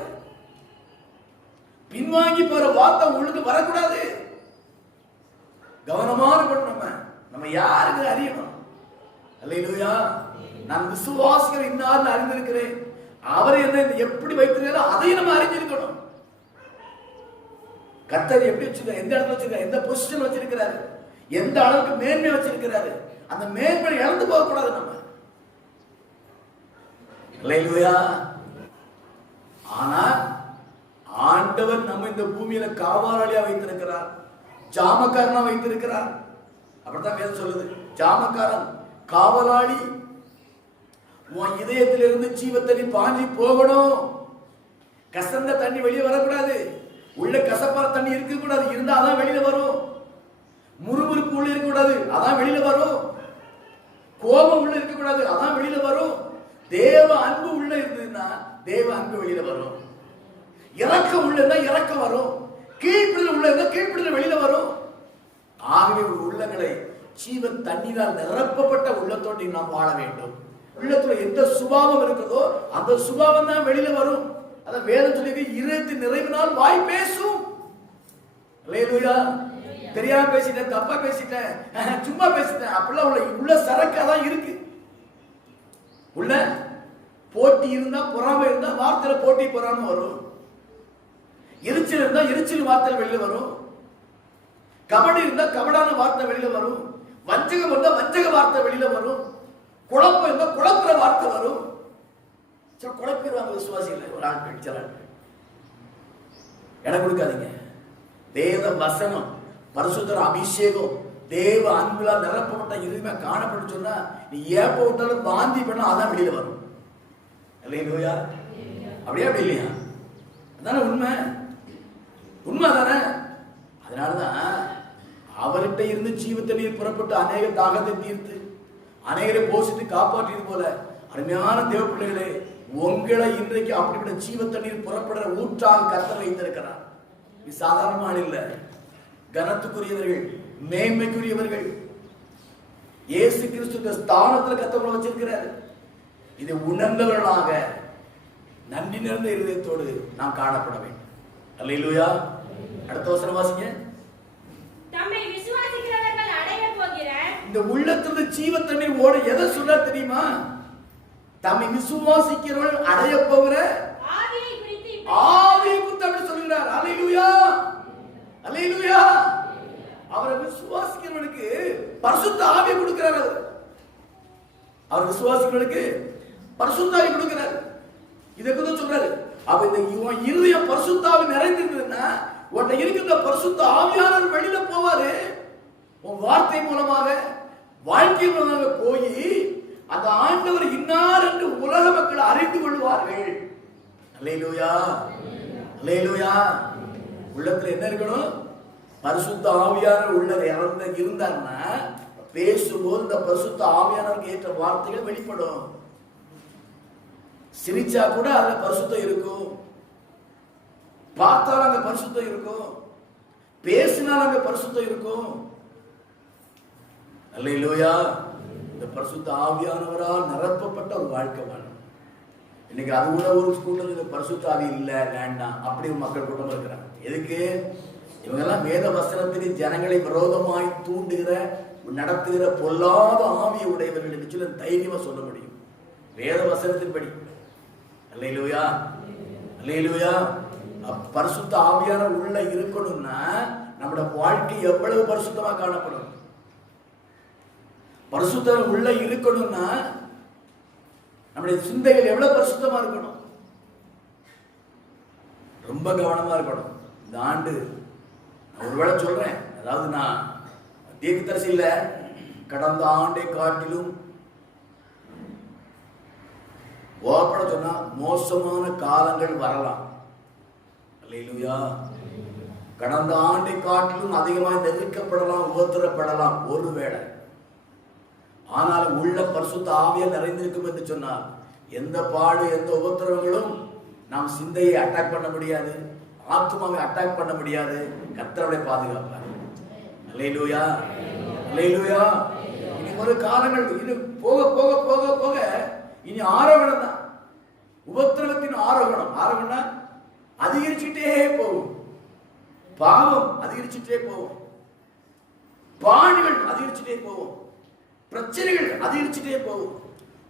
பின்வாங்கி போற வார்த்தை உள்ளுக்கு வரக்கூடாது. கவனமா இருக்கணும். நம்ம யாருக்கு அறியணும். அல்லேலூயா. நான் விசுவாசிக்கிற இன்னார் அறிந்திருக்கிறேன், அவரை என்ன எப்படி வைத்திருக்கிறாரோ அதையும் நம்ம அறிஞ்சிருக்கணும். கர்த்தர் எப்படி வச்சிருக்காரு, எந்த இடத்துல வச்சிருக்காரு, எந்த பொசிஷன் வச்சிருக்கிறாரு, எந்த அளவுக்கு மேன்மை வச்சிருக்கிறாரு, அந்த மேன்மை இழந்து போக கூடாது நம்ம. அல்லேலூயா. ஆனா ஆண்டவர் நம்ம இந்த பூமியில காவலாளியா வைத்திருக்கிறார், ஜாமக்காரனா வைத்திருக்கிறார். அப்படித்தான் வேதம் சொல்லுது. ஜாமக்காரன், காவலாளி. உன் இதயத்திலிருந்து ஜீவத்தண்ணி பாஞ்சி போகணும். கசந்த தண்ணி வெளியே வரக்கூடாது. உள்ள கசப்பான தண்ணி இருக்க கூடாது, இருந்தா அதான் வெளியில வரும். முறுமுறுப்பு உள்ள இருக்க கூடாது, அதான் வெளியில வரும். கோபம் உள்ள இருக்க கூடாது, அதான் வெளியில வரும். தேவ அன்பு உள்ள இருந்ததுன்னா தேவ அன்பு வெளியில வரும். இறக்கம் உள்ள இருந்தா இறக்கம் வரும். கீழ்ப்பிடுதல் உள்ள இருந்தா கீழ்ப்பிடுதல் வெளியில வரும். ஆகவே உள்ளங்களை ஜீவன் தண்ணீரால் நிரப்பப்பட்ட உள்ளத்தோடு நாம் வாழ வேண்டும். உள்ளத்துல எந்த சுபாவம் இருக்குதோ அந்த சுபாவம் தான் வெளியில வரும். அத வேதம் சொல்லி, இருதயத்தின் நிறைவினால் வாய் பேசும். அல்லேலூயா. தெரியாம பேசிட்டேன், தப்பா பேசிட்டேன், சும்மா பேசிட்டேன், அப்படிலாம் உள்ள சரக்கா தான் இருக்கு. உள்ள போட்டி இருந்தா, பொறாமை இருந்தா வார்த்தையில போட்டி பொறாமை வரும். எரிச்சல் இருந்தா எரிச்சல் வார்த்தை வெளியில வரும். கபடி இருந்தா கபடான வார்த்தை வெளியில வரும். வஞ்சகம் இருந்தா வஞ்சக வார்த்தை வெளியில வரும். குழப்பம் இருந்தா குழப்புற வார்த்தை வரும். சில குழப்பிடுவாங்க விசுவாசிகள், ஒரு ஆட்கள், சில ஆட்கள். இடம் கொடுக்காதீங்க. தேவ வசனம், பரிசுத்தர் அபிஷேகம், தேவ அன்புலாம் நிரப்பப்பட்ட இருமே காணப்பட்டு சொன்னா நீ ஏப்ப விட்டாலும் பாந்தி பண்ணா அதான் வெளியில வரும். இல்லையா? அப்படியே அப்படி இல்லையா? அதான உண்மை. உண்மை தானே. அதனாலதான் அவர்கிட்ட இருந்து ஜீவத்தண்ணீர் புறப்பட்டு அநேக தாகத்தை தீர்த்து அநேகரை போஷித்து காப்பாற்றியது போல அருமையான தேவ பிள்ளைகளே, உங்களை இன்றைக்கு அப்படிப்பட்ட ஜீவத்தண்ணீர் புறப்படுற ஊற்றாக கர்த்தர் வைத்திருக்கிறார். இது சாதாரண ஆள் இல்ல, கனத்துக்குரியவர்கள், மேன்மைக்குரியவர்கள். இயேசு கிறிஸ்து ஸ்தானத்தில் கர்த்தர் வச்சிருக்கிறார். இதை உணர்ந்தவர்களாக நன்றி நிறைந்த இருதயத்தோடு நாம் காணப்பட வேண்டும். அல்லேலூயா. அடுத்த வசனம் வாசிங்க. தம்மை விசுவாசிக்கிறவர்கள் அடைய போகிற இந்த உள்ளத்திலிருந்து ஜீவ தண்ணீர் ஓட எதை சொல்ல தெரியுமா? தம்மை விசுவாசிக்கிறவர்கள் அடைய போகிற ஆவியை குறித்து அப்படி சொல்கிறார். அல்லேலூயா. அல்லேலூயா. அவரை விசுவாசிக்கிறவர்களுக்கு பரிசுத்த ஆவியை கொடுக்கிறார். அவர் விசுவாசிக்கிறவர்களுக்கு பரிசுத்த ஆவி கொடுக்கிறார். இதை குறித்து சொல்றாரு. அப்ப இந்த இருதயம் பரிசுத்த ஆவி நிறைந்திருந்ததுன்னா உன்னை இருக்கின்ற பரிசுத்த ஆவியானவர் வெளியில போவாரு. உன் வார்த்தை மூலமாக, வாழ்க்கை மூலமாக போய் அந்த ஆண்டவர் இன்னார் என்று உலக மக்கள் அறிந்து கொள்வார்கள். அல்லேலூயா. அல்லேலூயா. உள்ளத்துல என்ன இருக்கணும்? பரிசுத்த ஆவியானவர் உள்ள இருந்தார்னா பேசும்போது இந்த பரிசுத்த ஆவியானவருக்கு ஏற்ற வார்த்தைகள் வெளிப்படும். சிரிச்சா கூட அதுல பரிசுத்தம் இருக்கும், பார்த்தாலும் அங்க பரிசுத்தம் இருக்கும், பேசினாலும் அங்க பரிசுத்தம் இருக்கும். அல்லேலூயா. இந்த பரிசுத்த ஆவியானவரால் நிரப்பப்பட்ட ஒரு வாழ்க்கை வேணும். இன்னைக்கு அது கூட ஒரு ஸ்கூல்ல பரிசுத்த ஆவி இல்ல, வேண்டாம் அப்படி மக்கள் கூட்டம் இருக்கிறாங்க. எதுக்கு? இவங்கெல்லாம் வேத வசனத்துக்கு ஜனங்களை விரோதமாய் தூண்டுகிற, நடத்துகிற பொல்லாத ஆவியை உடையவர்கள் என்று சொல்லி தைரியமா சொல்ல முடியும் வேத வசனத்தின்படி. அல்லேலூயா. அல்லேலூயா. பரிசுத்த ஆவியான உள்ள இருக்கணும்னா நம்முடைய வாழ்க்கை எவ்வளவு பரிசுத்தமா காணப்படும். பரிசுத்தம் உள்ள இருக்கணும்னா நம்முடைய சிந்தைகள் எவ்வளவு பரிசுத்தமா இருக்கணும். ரொம்ப கவனமா இருக்கணும். இந்த ஆண்டு ஒருவேளை சொல்றேன், அதாவது நான் தீர்க்கதரிசி இல்ல, கடந்த ஆண்டை காட்டிலும் ஓப்பன சொன்னா மோசமான காலங்கள் வரலாம். அல்லேலூயா. கடந்த ஆண்டை காட்டிலும் அதிகமாக நெருக்கப்படலாம், உபத்திரப்படலாம் ஒருவேளை. ஆனால் உள்ள பரிசுத்த ஆவியால் நிறைந்திருக்கும் என்று சொன்னால் எந்த பாடு எந்த உபத்திரவங்களும் நாம் சிந்தையை அட்டாக் பண்ண முடியாது, ஆத்மாவை அட்டாக் பண்ண முடியாது. கர்த்தருடைய பாதுகாப்பார். அல்லேலூயா, அல்லேலூயா. இனி ஒரு காலங்கள் இனி போக போக போக போக இனி ஆரோகணம் தான். உபத்திரவத்தின் ஆரோகணம். ஆரோகணம்னா அதிகரிச்சுட்டே போகும், பாவம் அதிகரிச்சுட்டே போகும், பாடுகள் அதிகரிச்சுட்டே போகும், பிரச்சனைகள் அதிகரிச்சுட்டே போகும்,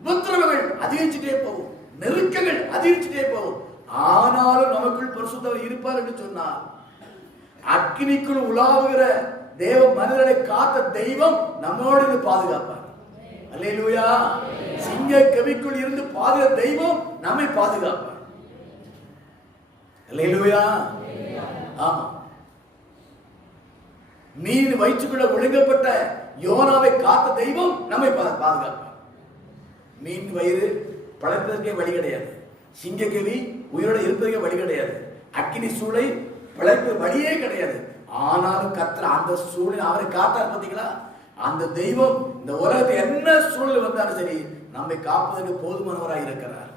உபத்திரவங்கள் அதிகரிச்சுட்டே போகும், நெருக்கங்கள் அதிகரிச்சுட்டே போகும். ஆனாலும் நமக்குள் பரிசுத்தவர் இருப்பார் என்று சொன்னார். அக்கினிக்குள் உலாவுகிற தேவ மனிதரை காத்த தெய்வம் நம்மோடு பாதுகாப்பார். அல்லேலூயா. சிங்க கவிக்குள் இருந்து பாதுகாத்த தெய்வம் நம்மை பாதுகாப்பார். அல்லேலூயா. ஆமா. மீன் வயிற்றுக்குள்ள ஒழுங்கப்பட்ட யோனாவை காத்த தெய்வம் நம்மை பாதுகாப்பார். மீன் வயிறு பழப்பதற்கே வழி கிடையாது, சிங்கக்கவி உயிரோட இருப்பதற்கே வழி கிடையாது, அக்கினி சூளை பிழைப்பு வழியே கிடையாது. ஆனாலும் கர்த்தர் அந்த சூழலை அவரை காத்தார். பார்த்தீங்களா? அந்த தெய்வம் இந்த உலகத்தை என்ன சூழல் வந்தாலும் சரி நம்மை காப்பதற்கு போதுமானவராக இருக்கிறார்.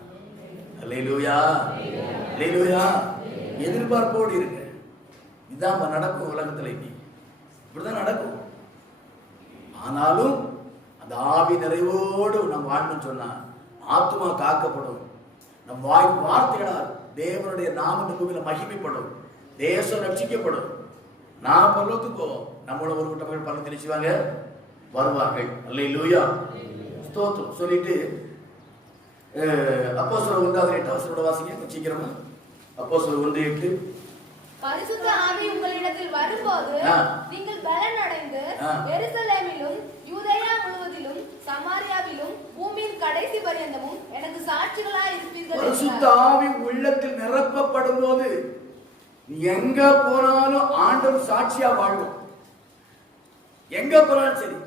அல்லேலூயா, அல்லேலூயா. எதிர்பார்ப்போடு இருங்க. இதுதான் நடக்கும் உலகத்தில். இப்படிதான் நடக்கும். ஆனாலும் அந்த ஆவி நிறைவோடு நம் வாழ்ந்து சொன்னா ஆத்மா காக்கப்படும். நம் வார்த்தைகளால் தேவனுடைய நாம பூமியில மகிமைப்படும், தேசம் ரட்சிக்கப்படும். நான் பரலோகத்துக்கு போவோம், நம்மளோட ஒரு கூட்டங்கள் பலன் தெரிச்சுவாங்க, வருவார்கள். அல்லேலூயா, ஸ்தோத்திரம். சொல்லிட்டு அப்போஸ்தலர் 1:8 வாசிங்க சீக்கிரமா. அப்போஸ்தலர் 1:8. பரிசுத்த ஆவி உங்களிடத்தில் வரும்போது நீங்கள் பலன் அடைந்து எருசலேமிலும் யூதேயா முழுவதிலும் சமாரியாவிலும் பூமியின் கடைசி பரியந்தமும் எனக்கு சாட்சிகளாய் இருப்பீர்கள். பரிசுத்த ஆவி உள்ளத்தில் நிரப்பப்படும் போது எங்க போனாலும் ஆண்டவர் சாட்சியா வாழ்வோம். எங்க போனாலும் சரி,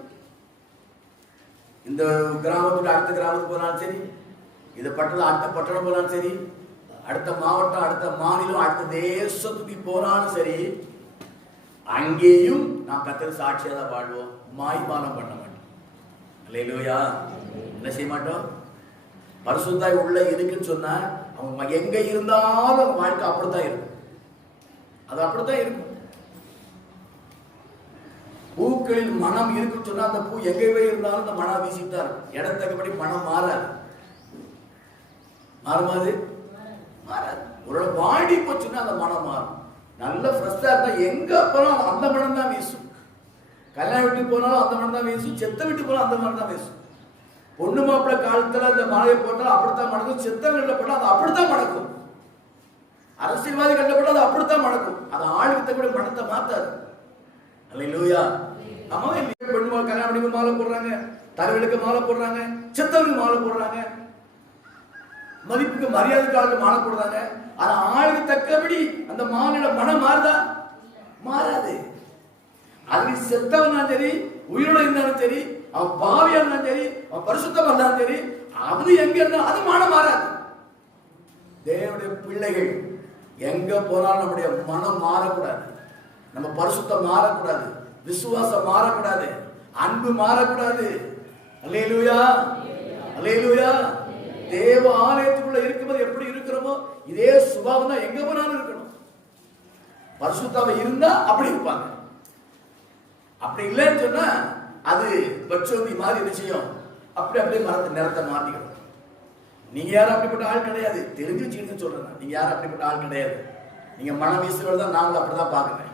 இந்த கிராமத்துக்கு அடுத்த கிராமத்துக்கு போனாலும் சரி, இது பட்டணம் அடுத்த பட்டணம் போனாலும் சரி, அடுத்த மாவட்டம் அடுத்த மாநிலம் அடுத்த தேசத்துக்கு போனாலும் சரி, அங்கேயும் நாம் கர்த்தர் சாட்சியா தான் வாழ்வோம். மாய்மானம் பண்ண மாட்டோம். அல்லேலூயா. என்ன செய்ய மாட்டோம்? பரிசுத்தாய் உள்ள இருக்குன்னு சொன்னா அவங்க எங்க இருந்தாலும் வாழ்க்கை அப்படித்தான் இருக்கும். அது அப்படித்தான் இருக்கும். பூக்களில் மனம் இருக்குன்னு சொன்னா அந்த பூ எங்கவே இருந்தாலும் அந்த மனம் வீசிட்டு இருக்கும். இடத்தக்கபடி மனம் மாறாது. மாறுமாது? மாறாது. ஒரு வாடி போச்சுன்னா அந்த மனம் மாறும். நல்ல ஃப்ரெஷ்ஷா இருந்தா எங்க போனாலும் அந்த மனம் தான் வீசும். கல்யாணம் விட்டு போனாலும் அந்த மனம் தான் வீசும், செத்த விட்டு போனாலும் அந்த மனம் தான் வீசும். பொண்ணு மாப்பிள்ளை காலத்துல அந்த மழையை போட்டாலும் அப்படித்தான் மணக்கும், செத்தவங்களில் போட்டால் அது அப்படித்தான் மணக்கும், அரசியல்வாதி கண்டப்பட்டால் அது அப்படித்தான் மணக்கும். அது ஆளுக்கு கூட மனத்தை மாத்தாது. அல்லேலூயா. ஆமா, பெண்ணு கல்யாணம் பண்ணி மாலை போடுறாங்க, தலைவர்களுக்கு மாலை போடுறாங்க, செத்தவருக்கு மாலை போடுறாங்க, மதிப்புக்கு மரியாதைக்காக மாலை போடுறாங்க. ஆனா ஆளுக்கு தக்கபடி அந்த மாலையோட மனம் மாறுதா? மாறாது. அது செத்தவன் சரி, உயிரோட இருந்தாலும் சரி, அவன் பாவியா இருந்தாலும் சரி, அவன் பரிசுத்தமா இருந்தாலும் சரி, அது எங்க இருந்தாலும் அது மனம் மாறாது. தேவனுடைய பிள்ளைகள் எங்க போனாலும் நம்முடைய மனம் மாறக்கூடாது, நம்ம பரிசுத்தம் மாறக்கூடாது, விசுவாசம் மாறக்கூடாது, அன்பு மாறக்கூடாது. அல்லேலூயா, அல்லேலூயா. தேவ ஆலயத்துக்குள்ள இருக்கும்போது எப்படி இருக்கிறோமோ இதே சுபாவம் தான் எங்க போனாலும் இருக்கணும். பரிசுத்தாவை இருந்தா அப்படி இருப்பாங்க. அப்படி இல்லைன்னு சொன்னா அது பட்சோதி மாதிரி விஷயம். அப்படி அப்படியே நிறத்தை மாத்திக்கணும். நீங்க யாரும் அப்படிப்பட்ட ஆள் கிடையாது. தெரிஞ்சு வச்சுக்கிட்டு சொல்றேன், நீங்க யாரும் அப்படிப்பட்ட ஆள் கிடையாது. நீங்க மனம் வீசுறது தான் நாங்கள் அப்படிதான் பாக்குறேன்.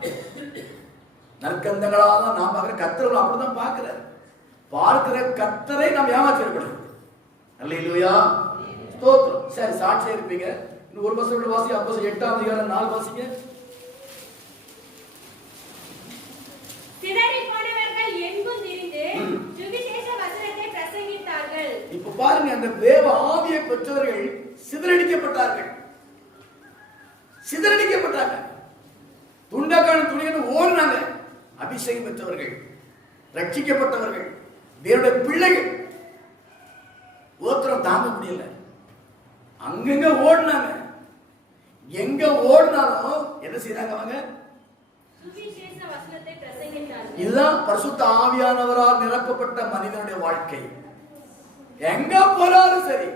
நற்கந்தங்களாக தான் நான் பார்க்கிறேன். கர்த்தர் அப்படிதான் பார்க்கிறார். பார்க்கிற கர்த்தரை நாம் ஏமாற்றிடக்கூடாது. அல்லேலூயா, ஸ்தோத்திரம். சரி, சாட்சியா இருப்பீங்க. இன்னும் ஒரு வருஷம் வாசி. அப்போஸ்தலர் 8:4 வாசிங்க. சிதறி போனவர்கள் எங்கும் திரிந்து சுவிசேஷ வசனத்தை பிரசங்கித்தார்கள். இப்ப பாருங்க, அந்த தேவ ஆவியை பெற்றவர்கள் சிதறடிக்கப்பட்டார்கள். சிதறடிக்கப்பட்டாங்க. துண்டக்கான துணியை ஓடினாங்க. அபிஷேகம் பெற்றவர்கள், ரட்சிக்கப்பட்டவர்கள், தேவனுடைய பிள்ளைகள் ஓத்திரம் தாங்க முடியல. அங்கங்க ஓடினாங்க. எங்க ஓடினாலும் என்ன செய்யறாங்க? அவங்க சுவிசேஷ வசனத்தை பிரசங்கித்தார்கள். இதுதான் பரிசுத்த ஆவியானவரால் நிரப்பப்பட்ட மனிதனுடைய வாழ்க்கை. எங்க போனாலும் சரி,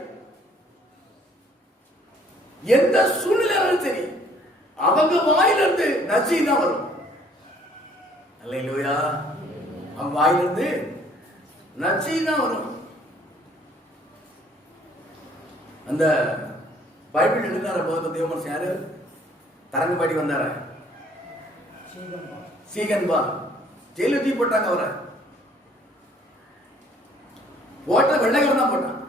எந்த சூழ்நிலையாலும் சரி, அவங்க வாயிலிருந்து நற்செய்தி தான் வரும். அல்லேலூயா. அவங்க வாயிலிருந்து நற்செய்தி தான் வரும். அந்த பைபிள் எழுதினார போது தேவமனுஷன் யாரு? தரங்கம்பாடி வந்தார, சீகன்பா ஜெயில தூக்கி போட்டாங்க. அவரை போட்ட வெள்ளைக்காரன் தான் போட்டான்.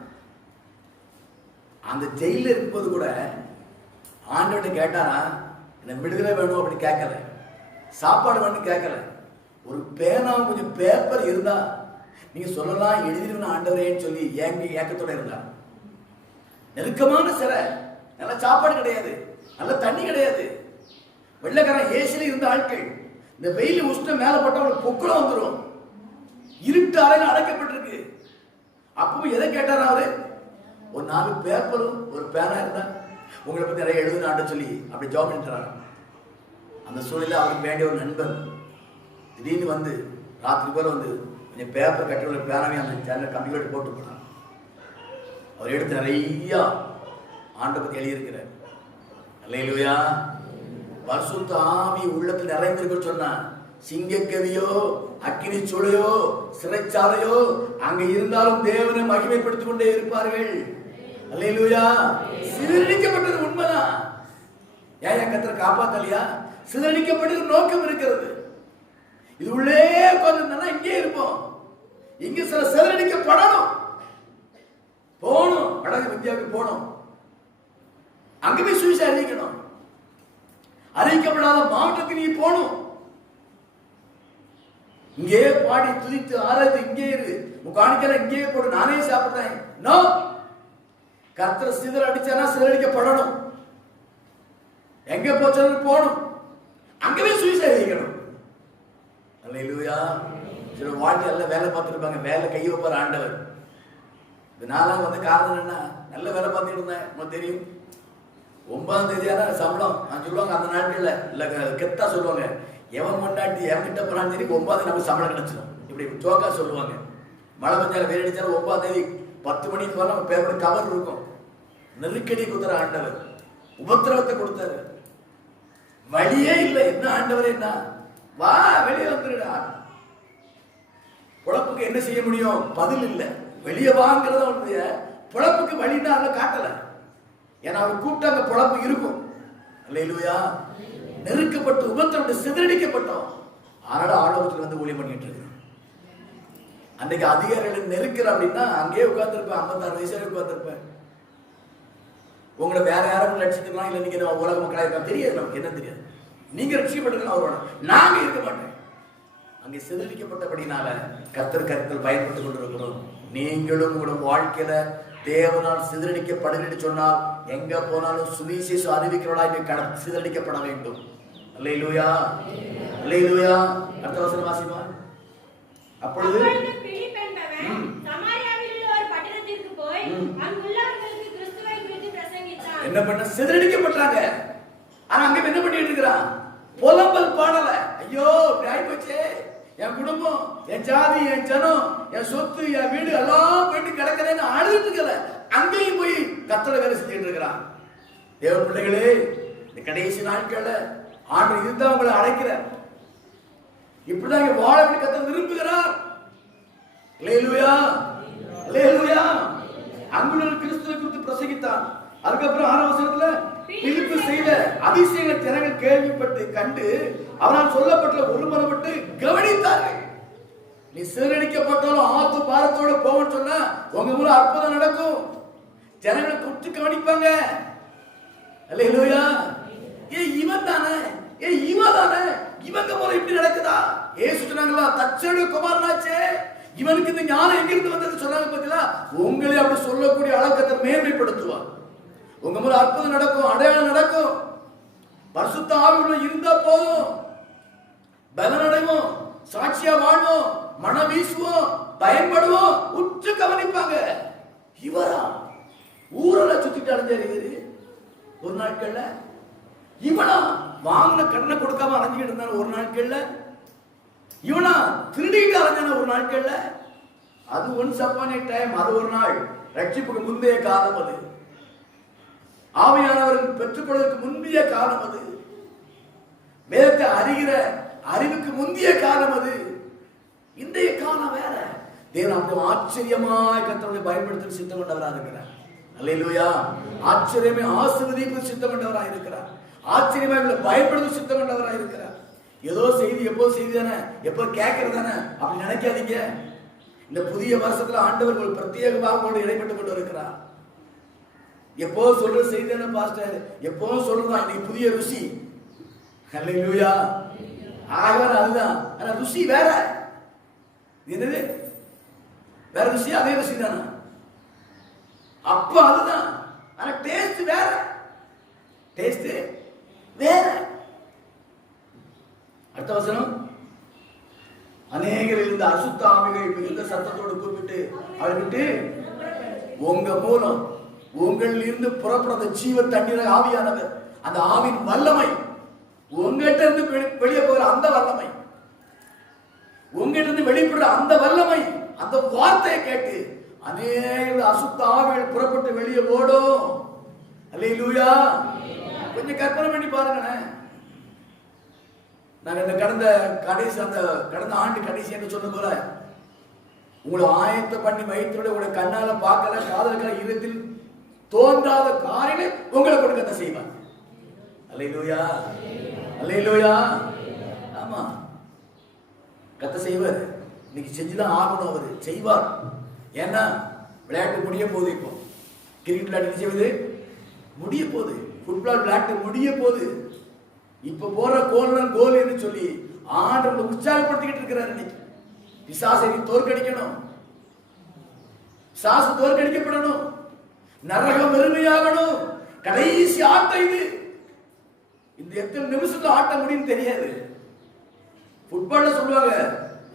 அந்த ஜெயில இருக்கும்போது கூட ஆண்டவனை கேட்டாரா, எனக்கு விடுதலை வேணும் அப்படின்னு கேட்கல, சாப்பாடு வேணும் கேட்கல. ஒரு பேனா கொஞ்சம் பேப்பர் இருந்தா நீங்க சொல்லலாம் எழுதிருந்த ஆண்டவரேன்னு சொல்லி ஏக்கத்தோட இருந்தார். நெருக்கமான சிறை, நல்ல சாப்பாடு கிடையாது, நல்ல தண்ணி கிடையாது. வெள்ளைக்காரன் ஏசில இருந்த ஆட்கள், இந்த வெயில் உஷ்ணம் மேல போட்டா அவங்களுக்கு பொக்குளம் வந்துடும். இருட்டு அறையில் அடைக்கப்பட்டிருக்கு. அப்பவும் எதை கேட்டாரா அவரு? ஒரு 4 பேப்பரும் ஒரு பேனா இருந்தா உங்களை பத்தி நிறைய எழுதுனான்னு சொல்லி அப்படி ஜாப் பண்ணிட்டாரு. அந்த சூழ்நிலை அவருக்கு வேண்டிய ஒரு நண்பன் திடீர்னு வந்து ராத்திரி போல வந்து கொஞ்சம் பேப்பர் கட்டி ஒரு பேனாவே அந்த சேனல் கம்ப்யூட்டர் போட்டு போனார். அவர் எடுத்து நிறைய ஆண்டை பத்தி எழுதியிருக்கிறார். அல்லேலூயா. பரிசுத்த ஆவி உள்ளத்தில் நிறைந்திருக்க சொன்னா, சிங்கக்கவியோ அக்கினி சூளையோ சிறைச்சாலையோ அங்க இருந்தாலும் தேவனை மகிமைப்படுத்திக் கொண்டே இருப்பார்கள். அல்லேலூயா. சிதறடிக்கப்பட்டது உண்மைதான். ஏன் கர்த்தர் காப்பாத்தலையா? சிதறடிக்கப்பட்டது நோக்கம் இருக்கிறது. இது உள்ளே உட்கார்ந்து இங்கே இருப்போம். இங்க சில சிதறடிக்கப்படணும், போகணும், வடக்கு இந்தியாவுக்கு போகணும், அங்க போய் சுவிசேஷம் அறிவிக்கணும். அறிவிக்கப்படாத மாவட்டத்துக்கு நீ போகணும். இங்கே பாடி துதித்து ஆராய்ந்து இங்கே இரு, காணிக்கல இங்கே போடு, நானே சாப்பிடுறேன். நோ, கர்த்தர் சிதற அடிச்சானா சிதறடிக்கப்படணும். எங்க போச்சாலும் போகணும், அங்கவே சுவிசேஷம் அறிவிக்கணும். அல்லேலூயா. சில வாழ்க்கை எல்லாம் வேலை பார்த்துருப்பாங்க, வேலை கை வைப்பார் ஆண்டவர். நான்லாம் வந்து காரணம் என்ன, நல்ல வேலை பார்த்துட்டு இருந்தேன். உங்களுக்கு தெரியும், 9ஆம் தேதியான சம்பளம் நான் சொல்லுவாங்க. அந்த நாட்கள்ல இல்ல கெத்தா சொல்லுவாங்க, எவன் கொண்டாட்டி எவன்கிட்ட போனாலும் சரி 9 நமக்கு சம்பளம் கிடைச்சிடும். இப்படி ஜோக்கா சொல்லுவாங்க. மழை பெஞ்சாலும் வெயில் அடிச்சாலும் 9ஆம் தேதி 10 மணிக்கு வர நம்ம பேப்பர் கவர் இருக்கும். நெருக்கடி கொடுத்துற ஆண்டவர், உபத்திரவத்தை கொடுத்தாரு. வழியே இல்லை. என்ன ஆண்டவர், என்ன வா வெளியே வந்துடுடா. பொழப்புக்கு என்ன செய்ய முடியும்? பதில் இல்லை. வெளியே வாங்கிறத அவனுடைய பொழப்புக்கு வழின்னா அதை காட்டல. ஏன்னா அவர் கூப்பிட்டு அங்க பொழப்பு இருக்கும். அல்லேலூயா. நெருக்கப்பட்டு உபத்திரப்பட்டு சிதறடிக்கப்பட்டோம். அதனால ஆலோசனை வந்து ஊழியம் பண்ணிட்டு இருக்கு. அன்னைக்கு அதிகாரிகள் நெருக்கிற அப்படின்னா அங்கேயே உட்கார்ந்துருப்பேன். 56 வயசுல உட்கார்ந்துருப்பேன். உங்களை வேற யாரும் ரட்சிக்கலாம் இல்லை, நீங்க உலக மக்களா இருக்கா தெரியாது, நமக்கு என்ன தெரியாது. நீங்க ரட்சிக்கப்பட்டிருக்கலாம் அவரோட, நாங்க இருக்க மாட்டேன். அங்கே சிதறடிக்கப்பட்டபடினால கர்த்தர் கருத்தில் பயன்பட்டுக் கொண்டிருக்கிறோம். நீங்களும் உங்களோட வாழ்க்கையில தேவனால் சிதறடிக்கப்படுகிறது சொன்னால் எங்க போனாலும் சுவிசேஷம் அறிவிக்கிறவர்களாய் சிதறடிக்கப்பட வேண்டும். அல்லேலூயா. அல்லேலூயா. அடுத்த வசனம் வாசிமா. அப்பொழுது பிலிப் என்பவன் சமாரியாவில் உள்ள ஒரு பட்டணத்திற்கு போய் அங்குள்ளவர்களுக்கு கிறிஸ்துவை குறித்து பிரசங்கித்தான். என்ன பண்ண? சிதறடிக்கப்பட்டாங்க. ஆனா அங்க என்ன பண்ணிட்டு இருக்கிறான்? புலம்பல் பாடல. ஐயோ இப்படி ஆயிப்போச்சே, என் குடும்பம், என் ஜாதி, என் ஜனம், என் சொத்து, என் வீடு எல்லாம் போயிட்டு கிடக்கிறேன்னு அழுதுட்டு இருக்கல. அங்கேயும் போய் கர்த்தரை வேலை செஞ்சுட்டு இருக்கிறான். தேவ பிள்ளைகளே, இந்த கடைசி நாட்கள்ல ஆண்டு இதுதான் உங்களை அழைக்கிறார். இப்படிதான் இங்க வாழ கர்த்தர் விரும்புகிறார். அல்லேலூயா. அல்லேலூயா. அங்குள்ள கிறிஸ்துவை குறித்து பிரசங்கித்தான். அதுக்கப்புறம் 6ஆம் வசனத்துல பிலிப்பு செய்த அதிசயங்களை ஜனங்கள் கேள்விப்பட்டு கண்டு அவனால் சொல்லப்பட்ட ஒருமனப்பட்டு கவனித்தார்கள். நீ சிதறடிக்கப்பட்டாலும் ஆத்து பாரத்தோட போவன்னு சொன்னா உங்க மூலம் அற்புதம் நடக்கும். ஜனங்களை குற்று கவனிப்பாங்க. அல்லேலூயா. இவன் தானே, இவன் தானே, இவங்க மூலம் இப்படி நடக்குதா? ஏசு சொன்னாங்களா, தச்சனுடைய குமாரனாச்சே, இவனுக்கு இந்த ஞானம் எங்கிருந்து வந்தது சொன்னாங்க. பார்த்தீங்களா? உங்களே அப்படி சொல்லக்கூடிய அளவுக்கு மேன்மைப்படுத்துவார். உங்க மூலம் அற்புதம் நடக்கும், அடையாளம் நடக்கும். பரிசுத்த ஆவியுள்ள இருந்தா போதும், பலன் அடைவோம், சாட்சியா வாழ்வோம், மனம் வீசுவோம், பயன்படுவோம். உற்று கவனிப்பாங்க. இவரா ஊரெல்லாம் சுத்திட்டு அடைஞ்சாரு ஒரு நாட்கள்ல? இவனா வாங்கின கடனை கொடுக்காம அலைஞ்சிக்கிட்டு இருந்தாலும் ஒரு நாட்கள்ல, இவனா திருடிட்டு அலைஞ்சான ஒரு நாட்கள்ல. அது ஒன்ஸ் அப்பான் ஏ டைம், அது ஒரு நாள். ரட்சிப்புக்கு முந்தைய காலம் அது. ஆவியானவர்கள் பெற்றுக்கொள்வதற்கு முந்தைய காலம் அது. வேதத்தை அறிகிற அறிவுக்கு முந்தைய காலம் அது. இன்றைய காலம் வேற. தேவன் அப்படி ஆச்சரியமாய் கர்த்தரை பயன்படுத்த சித்தம் கொண்டவராக இருக்கிறார். அல்லேலூயா. ஆச்சரியமே ஆசீர்வதிப்பு சித்தம் கொண்டவராக இருக்கிறார். ஆச்சரியமா இவங்களை பயன்படுத்த சித்தம் கொண்டவராக இருக்கிறார். ஏதோ செய்தி எப்போ செய்தி தானே, எப்போ கேட்கறது தானே அப்படி நினைக்காதீங்க. இந்த புதிய வருஷத்துல ஆண்டவர் ஒரு பிரத்யேகமாக உங்களோடு இடைப்பட்டு கொண்டு இருக்கிறார். எப்போ சொல்ற செய்தி தானே பாஸ்டர், எப்போ சொல்றதா இன்னைக்கு புதிய ருசி. அல்லேலூயா. ஆகவே அதுதான். ஆனா ருசி வேற. என்னது வேற ருசி, அதே ருசி தானே. அப்ப அதுதான். ஆனா டேஸ்ட் வேற. டேஸ்ட் வேற. அடுத்த வசனம், அநேகர் இருந்த அசுத்த ஆவிகள் மிகுந்த சத்தத்தோடு கூப்பிட்டு அவர்கிட்ட உங்க மூலம் உங்களில் இருந்து புறப்படுற ஜீவ தண்ணீரை ஆவியானவர், அந்த ஆவின் வல்லமை உங்ககிட்ட இருந்து வெளியே போகிற அந்த வல்லமை, உங்ககிட்ட இருந்து வெளிப்படுற அந்த வல்லமை, அந்த வார்த்தையை கேட்டு அநேக அசுத்த ஆவிகள் புறப்பட்டு வெளியே ஓடும். அல்லேலூயா. கொஞ்சம் கற்பனை பண்ணி பாருங்களேன். நாங்க இந்த கடந்த ஆண்டு கடைசி என்று சொன்ன போல உங்களை ஆயத்த பண்ணி வைத்தோட உங்களை கண்ணால பார்க்கல, காதல இதயத்தில் தோன்றாத காரியங்களை உங்களை கொடுக்க செய்வார். அல்லேலூயா. அல்லேலூயா. ஆமா, கத்த செய்வார். இன்னைக்கு செஞ்சுதான் ஆகணும். அவரு செய்வார். ஏன்னா விளையாட்டு முடிய போகுது. இப்போ கிரிக்கெட் விளையாட்டு செய்வது முடிய போகுது. ஃபுட்பால் விளையாட்டு முடிய போகுது. இப்ப போற கோல் என்று சொல்லி ஆண்டவரை உற்சாகப்படுத்திக்கிட்டு இருக்கிறார். இன்னைக்கு பிசாசை தோற்கடிக்கணும். பிசாசு தோற்கடிக்கப்படணும். நரகம் வெறுமையாகணும். கடைசி ஆட்டம் இது. இந்த எத்தனை நிமிஷத்துல ஆட்ட முடியும் தெரியாது. ஃபுட்பால்ல சொல்லுவாங்க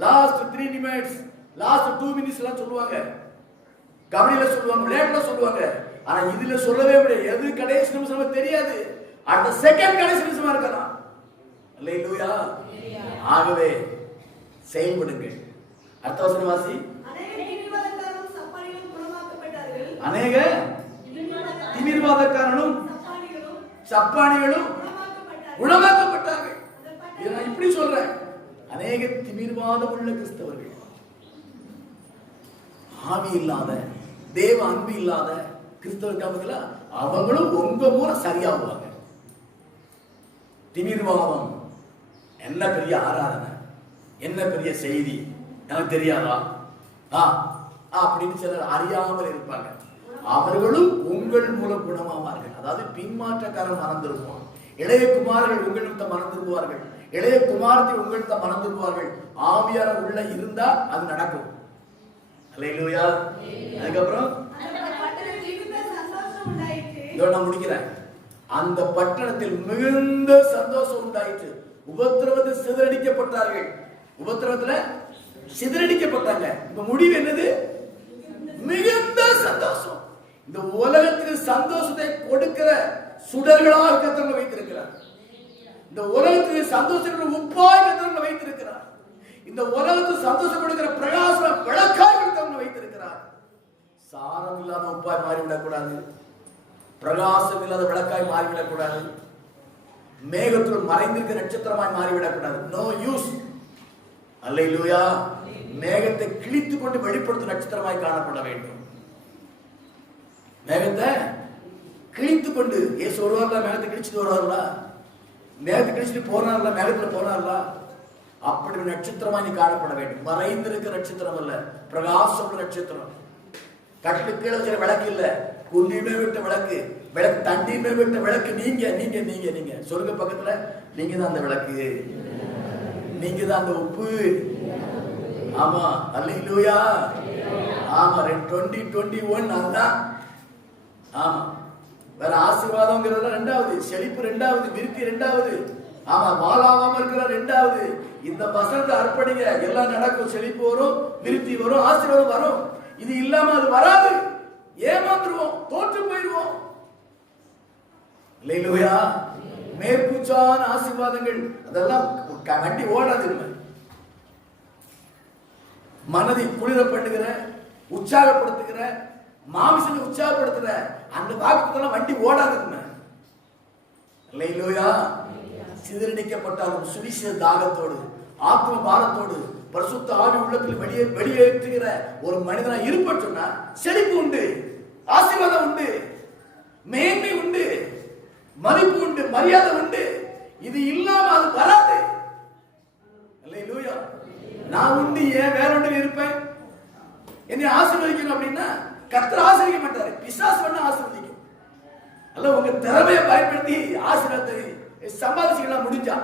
லாஸ்ட் 3 நிமிட்ஸ், லாஸ்ட் 2 மினிட்ஸ் எல்லாம் சொல்லுவாங்க. கபடியில சொல்லுவாங்க, விளையாட்டுல சொல்லுவாங்க. ஆனா இதுல சொல்லவே முடியாது. எது கடைசி நிமிஷம் தெரியாது. அடுத்த செகண்ட் கடைசி நிமிஷமா இருக்கலாம். அல்லேலூயா. ஆகவே செயல்படுங்க. அடுத்த வசனம் வாசி. அநேக திமிர்வாதக்காரனும் சப்பானிகளும் குணமாக்கப்பட்டார்கள். இதை நான் இப்படி சொல்றேன். அநேக திமிர்வாதம் உள்ள கிறிஸ்தவர்கள், ஆவி இல்லாத, தேவ அன்பு இல்லாத கிறிஸ்தவர்கள் அவங்களும் உங்க மூலம் சரியாகுவாங்க. திமிர்வாதம் என்ன பெரிய ஆராதனை, என்ன பெரிய செய்தி எனக்கு தெரியாதா அப்படின்னு சிலர் அறியாமல் இருப்பாங்க. அவர்களும் உங்கள் மூலம் குணமாவார்கள். அதாவது பின்மாற்றக்காரன் மறந்திருப்பான். இளைய குமாரர்கள் உங்களிடத்தை மறந்துருவார்கள். இளைய குமாரத்தை உங்களிடத்தை மறந்துருவார்கள். ஆவியார உள்ள இருந்தா அது நடக்கும். அல்லேலூயா. அதுக்கப்புறம் நான் முடிக்கிறேன். அந்த பட்டணத்தில் மிகுந்த சந்தோஷம் உண்டாயிற்று. உபத்திரவத்தில் சிதறடிக்கப்பட்டார்கள். உபத்திரவத்துல சிதறடிக்கப்பட்டாங்க. இப்ப முடிவு என்னது? மிகுந்த சந்தோஷம். இந்த உலகத்துக்கு சந்தோஷத்தை கொடுக்கிற சுடர்களாக கர்த்தர் வைத்திருக்கிறார். இந்த உலகத்துக்கு சந்தோஷங்கள் உப்பாய் கர்த்தர் வைத்திருக்கிறார். இந்த உலகத்துக்கு சந்தோஷம் கொடுக்கிற பிரகாச விளக்காய் கர்த்தர் வைத்திருக்கிறார். சாரம் இல்லாத உப்பாய் மாறிவிடக் கூடாது. பிரகாசம் இல்லாத விளக்காய் மாறிவிடக் கூடாது. மேகத்துள் மறைந்திருக்கிற நட்சத்திரமாய் மாறிவிடக் கூடாது. No use. அல்லேலூயா. மேகத்தை கிழித்து கொண்டு வெளிப்படுத்தும் நட்சத்திரமாய் காணப்பட வேண்டும். மேகத்தை கிழித்து கொண்டு இயேசு வருவார்களா? மேகத்தை கிழிச்சிட்டு வருவார்களா? மேகத்தை கிழிச்சிட்டு போனார்களா? மேகத்துல போனார்களா? அப்படி நட்சத்திரமாய் நீ காணப்பட வேண்டும். மறைந்திருக்கிற நட்சத்திரம் அல்ல, பிரகாசம் நட்சத்திரம். கட்டில கீழே வச்சிட விளக்கு இல்ல, குண்டியுமே விட்ட விளக்கு, விளக்கு தண்டியுமே விட்ட விளக்கு. நீங்க நீங்க நீங்க நீங்க சொல்லுங்க பக்கத்துல, நீங்க தான் அந்த விளக்கு, நீங்க தான் அந்த உப்பு. ஆமா. அல்லேலூயா. ஆமா. 2021 அதுதான். ஆமா. வேற ஆசீர்வாதம்ங்கிறது ரெண்டாவது, செழிப்பு ரெண்டாவது, விருத்தி ரெண்டாவது. ஆமா. மாலாவாம இருக்கிற ரெண்டாவது. இந்த வசனத்தை அர்ப்பணிங்க, எல்லாம் நடக்கும். செழிப்பு வரும், விருத்தி வரும், ஆசீர்வாதம் வரும். இது இல்லாம அது வராது. ஏமாந்துருவோம், தோற்று போயிடுவோம். அல்லேலூயா. மேற்பூச்சான ஆசீர்வாதங்கள் அதெல்லாம் வண்டி ஓடாது. மனதை குளிர பண்ணுகிற, உற்சாகப்படுத்துகிற, மாமிசத்தை உற்சாகப்படுத்துகிற அந்த வாக்குத்தெல்லாம் வண்டி ஓடாதுங்க. அல்லேலூயா. சிதறடிக்கப்பட்டாலும் சுவிசேஷ தாகத்தோடு, ஆத்ம பாரத்தோடு, பரிசுத்த ஆவி உள்ளத்தில் வெளியேற்றுகிற ஒரு மனிதனா இருப்பேன்னு சொன்னா செழிப்பு உண்டு, ஆசீர்வாதம் உண்டு, மேன்மை உண்டு, மதிப்பு உண்டு, மரியாதை உண்டு. இது இல்லாம அது வராது. அல்லேலூயா. நான் உண்டு ஏன் வேற ஒன்று இருப்பேன். என்னை ஆசீர்வதிக்கணும் அப்படின்னா கர்த்தர் ஆசீர்வதிக்க மாட்டாரு, பிசாசு வேணா ஆசீர்வதிக்கும். அல்ல உங்க திறமையை பயன்படுத்தி ஆசீர்வாதத்தை சம்பாதிச்சுக்கலாம். முடிஞ்சா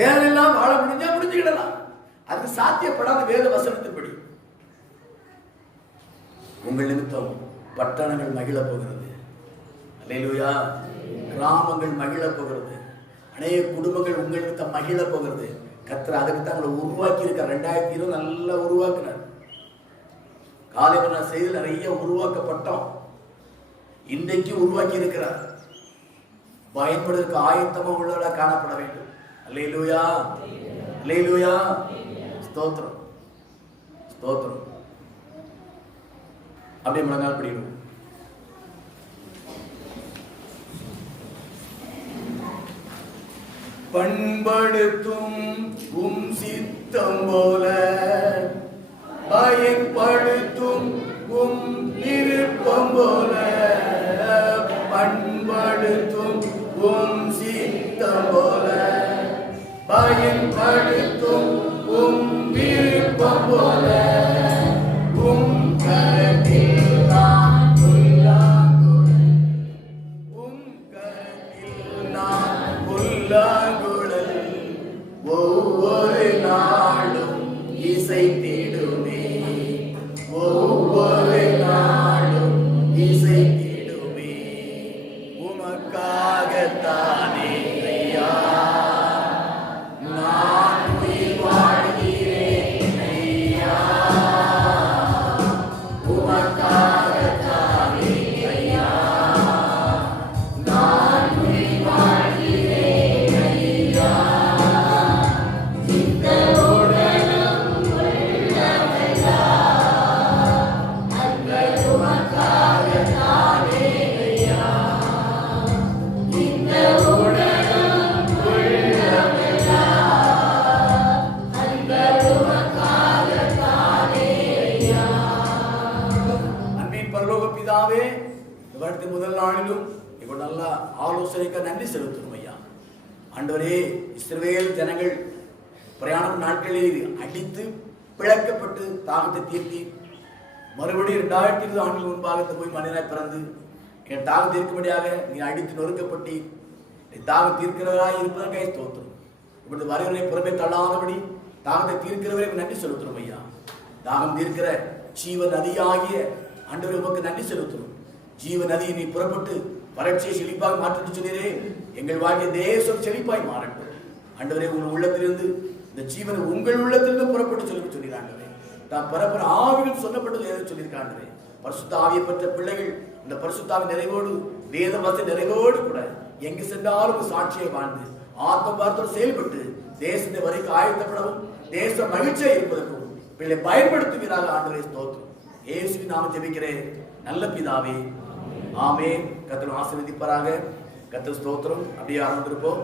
வேற எல்லாம் வாழ முடிஞ்சா முடிஞ்சுக்கிடலாம். அது சாத்தியப்படாத வேத வசனத்தின்படி உங்கள் நிமித்தம் பட்டணங்கள் மகிழ போகிறது. அல்லேலூயா. கிராமங்கள் மகிழ போகிறது. அநேக குடும்பங்கள் உங்கள் நிமித்தம் மகிழ போகிறது. கர்த்தர் அதுக்கு தான் உங்களை உருவாக்கி இருக்கார். 2020 நல்லா உருவாக்குனார். காலையில செய்தியில் நிறைய உருவாக்கப்பட்டோம். இன்றைக்கு உருவாக்கி இருக்கிறார். பயன்படுவதற்கு ஆயத்தமா உள்ளவர்களா காணப்பட வேண்டும். அல்லேலூயா, அல்லேலூயா. ஸ்தோத்திரம், ஸ்தோத்திரம். அப்படியே முழங்கால் படிக்கணும். பண்படுத்தும் சித்தம் போல பயன்படுத்தும் விருப்பம் போல பண்படுத்தும் சித்தம் போல பயன்படுத்தும் விருப்பம் போல கரத்தில் நான் புல்லாங்குழல் ஒவ்வொரு நாளும் இசைத்திடுமே, ஒவ்வொரு நாளும் இசைத்திடுமே. உமக்காகத்தானே ஐயா நான் உயிர் வாழ்கிறேன் ஐயா. உமக்காகத்தானே ஐயா நான் உயிர் வாழ்கிறேன் ஐயா. இந்த உடலும் உள்ளமெல்லாம் அந்த உமக்காகத்தானே ஐயா. இந்த உடலும் உள்ளமெல்லாம் அந்த உமக்காகத்தானே ஐயா. அன்பின் பரலோக பிதாவே, இந்த வருடத்தின் முதல் நாளிலும் இவ்வளவு நல்ல ஆலோசனைக்கு நன்றி செலுத்தணும் ஐயா. ஆண்டவரே, இஸ்ரவேல் ஜனங்கள் பிரயாணம் நாட்களில் அடித்து பிளக்கப்பட்டு தாகத்தை தீர்த்தி மறுபடியும் 2020 ஆண்டுகள் முன்பாக போய் மனிதனாய் பிறந்து என் தாகம் தீர்க்கும்படியாக நீ அடித்து நொறுக்கப்பட்டு தாகம் தீர்க்கிறவராய் இருப்பதற்காக ஸ்தோத்திரம். இப்படி வரைவரை புறமே தள்ளாதபடி தாகத்தை தீர்க்கிறவரை நன்றி செலுத்தணும் ஐயா. தாகம் தீர்க்கிற ஜீவ நதியாகிய ஆண்டவரை உமக்கு நன்றி செலுத்தணும். ஜீவ நதியை நீ புறப்பட்டு வறட்சியை செழிப்பாக மாற்றி சொன்னீரே, எங்கள் வாழ்க்கை தேசம் செழிப்பாய் மாறட்டும். ஆண்டவரே, உங்கள் உள்ளத்திலிருந்து இந்த ஜீவனை உங்கள் உள்ளத்திலிருந்து புறப்பட்டு சொல்லி சொல்லியிருக்காண்டவரே. தான் பரப்பர ஆவிகள் சொல்லப்பட்டது எதை சொல்லியிருக்காண்டவரே. பரிசுத்த ஆவியை பெற்ற பிள்ளைகள் இந்த பரிசுத்தாவின் நிறைவோடு வேத வச நிறைவோடு கூட எங்கு சென்றாலும் சாட்சியை வாழ்ந்து ஆத்ம பாரத்தோடு செயல்பட்டு தேசத்தை வரைக்கும் ஆயத்தப்படவும் தேச மகிழ்ச்சியா இருப்பதற்கும் பிள்ளை பயன்படுத்துகிறார்கள். ஆண்டவரே ஸ்தோத்திரம். இயேசுவின் நாமம் ஜெபிக்கிறேன் நல்ல பிதாவே, ஆமென். கர்த்தர் ஆசீர்வதிப்பாராக. கர்த்தர் ஸ்தோத்திரம். அப்படியே ஆரம்பித்திருப்போம்.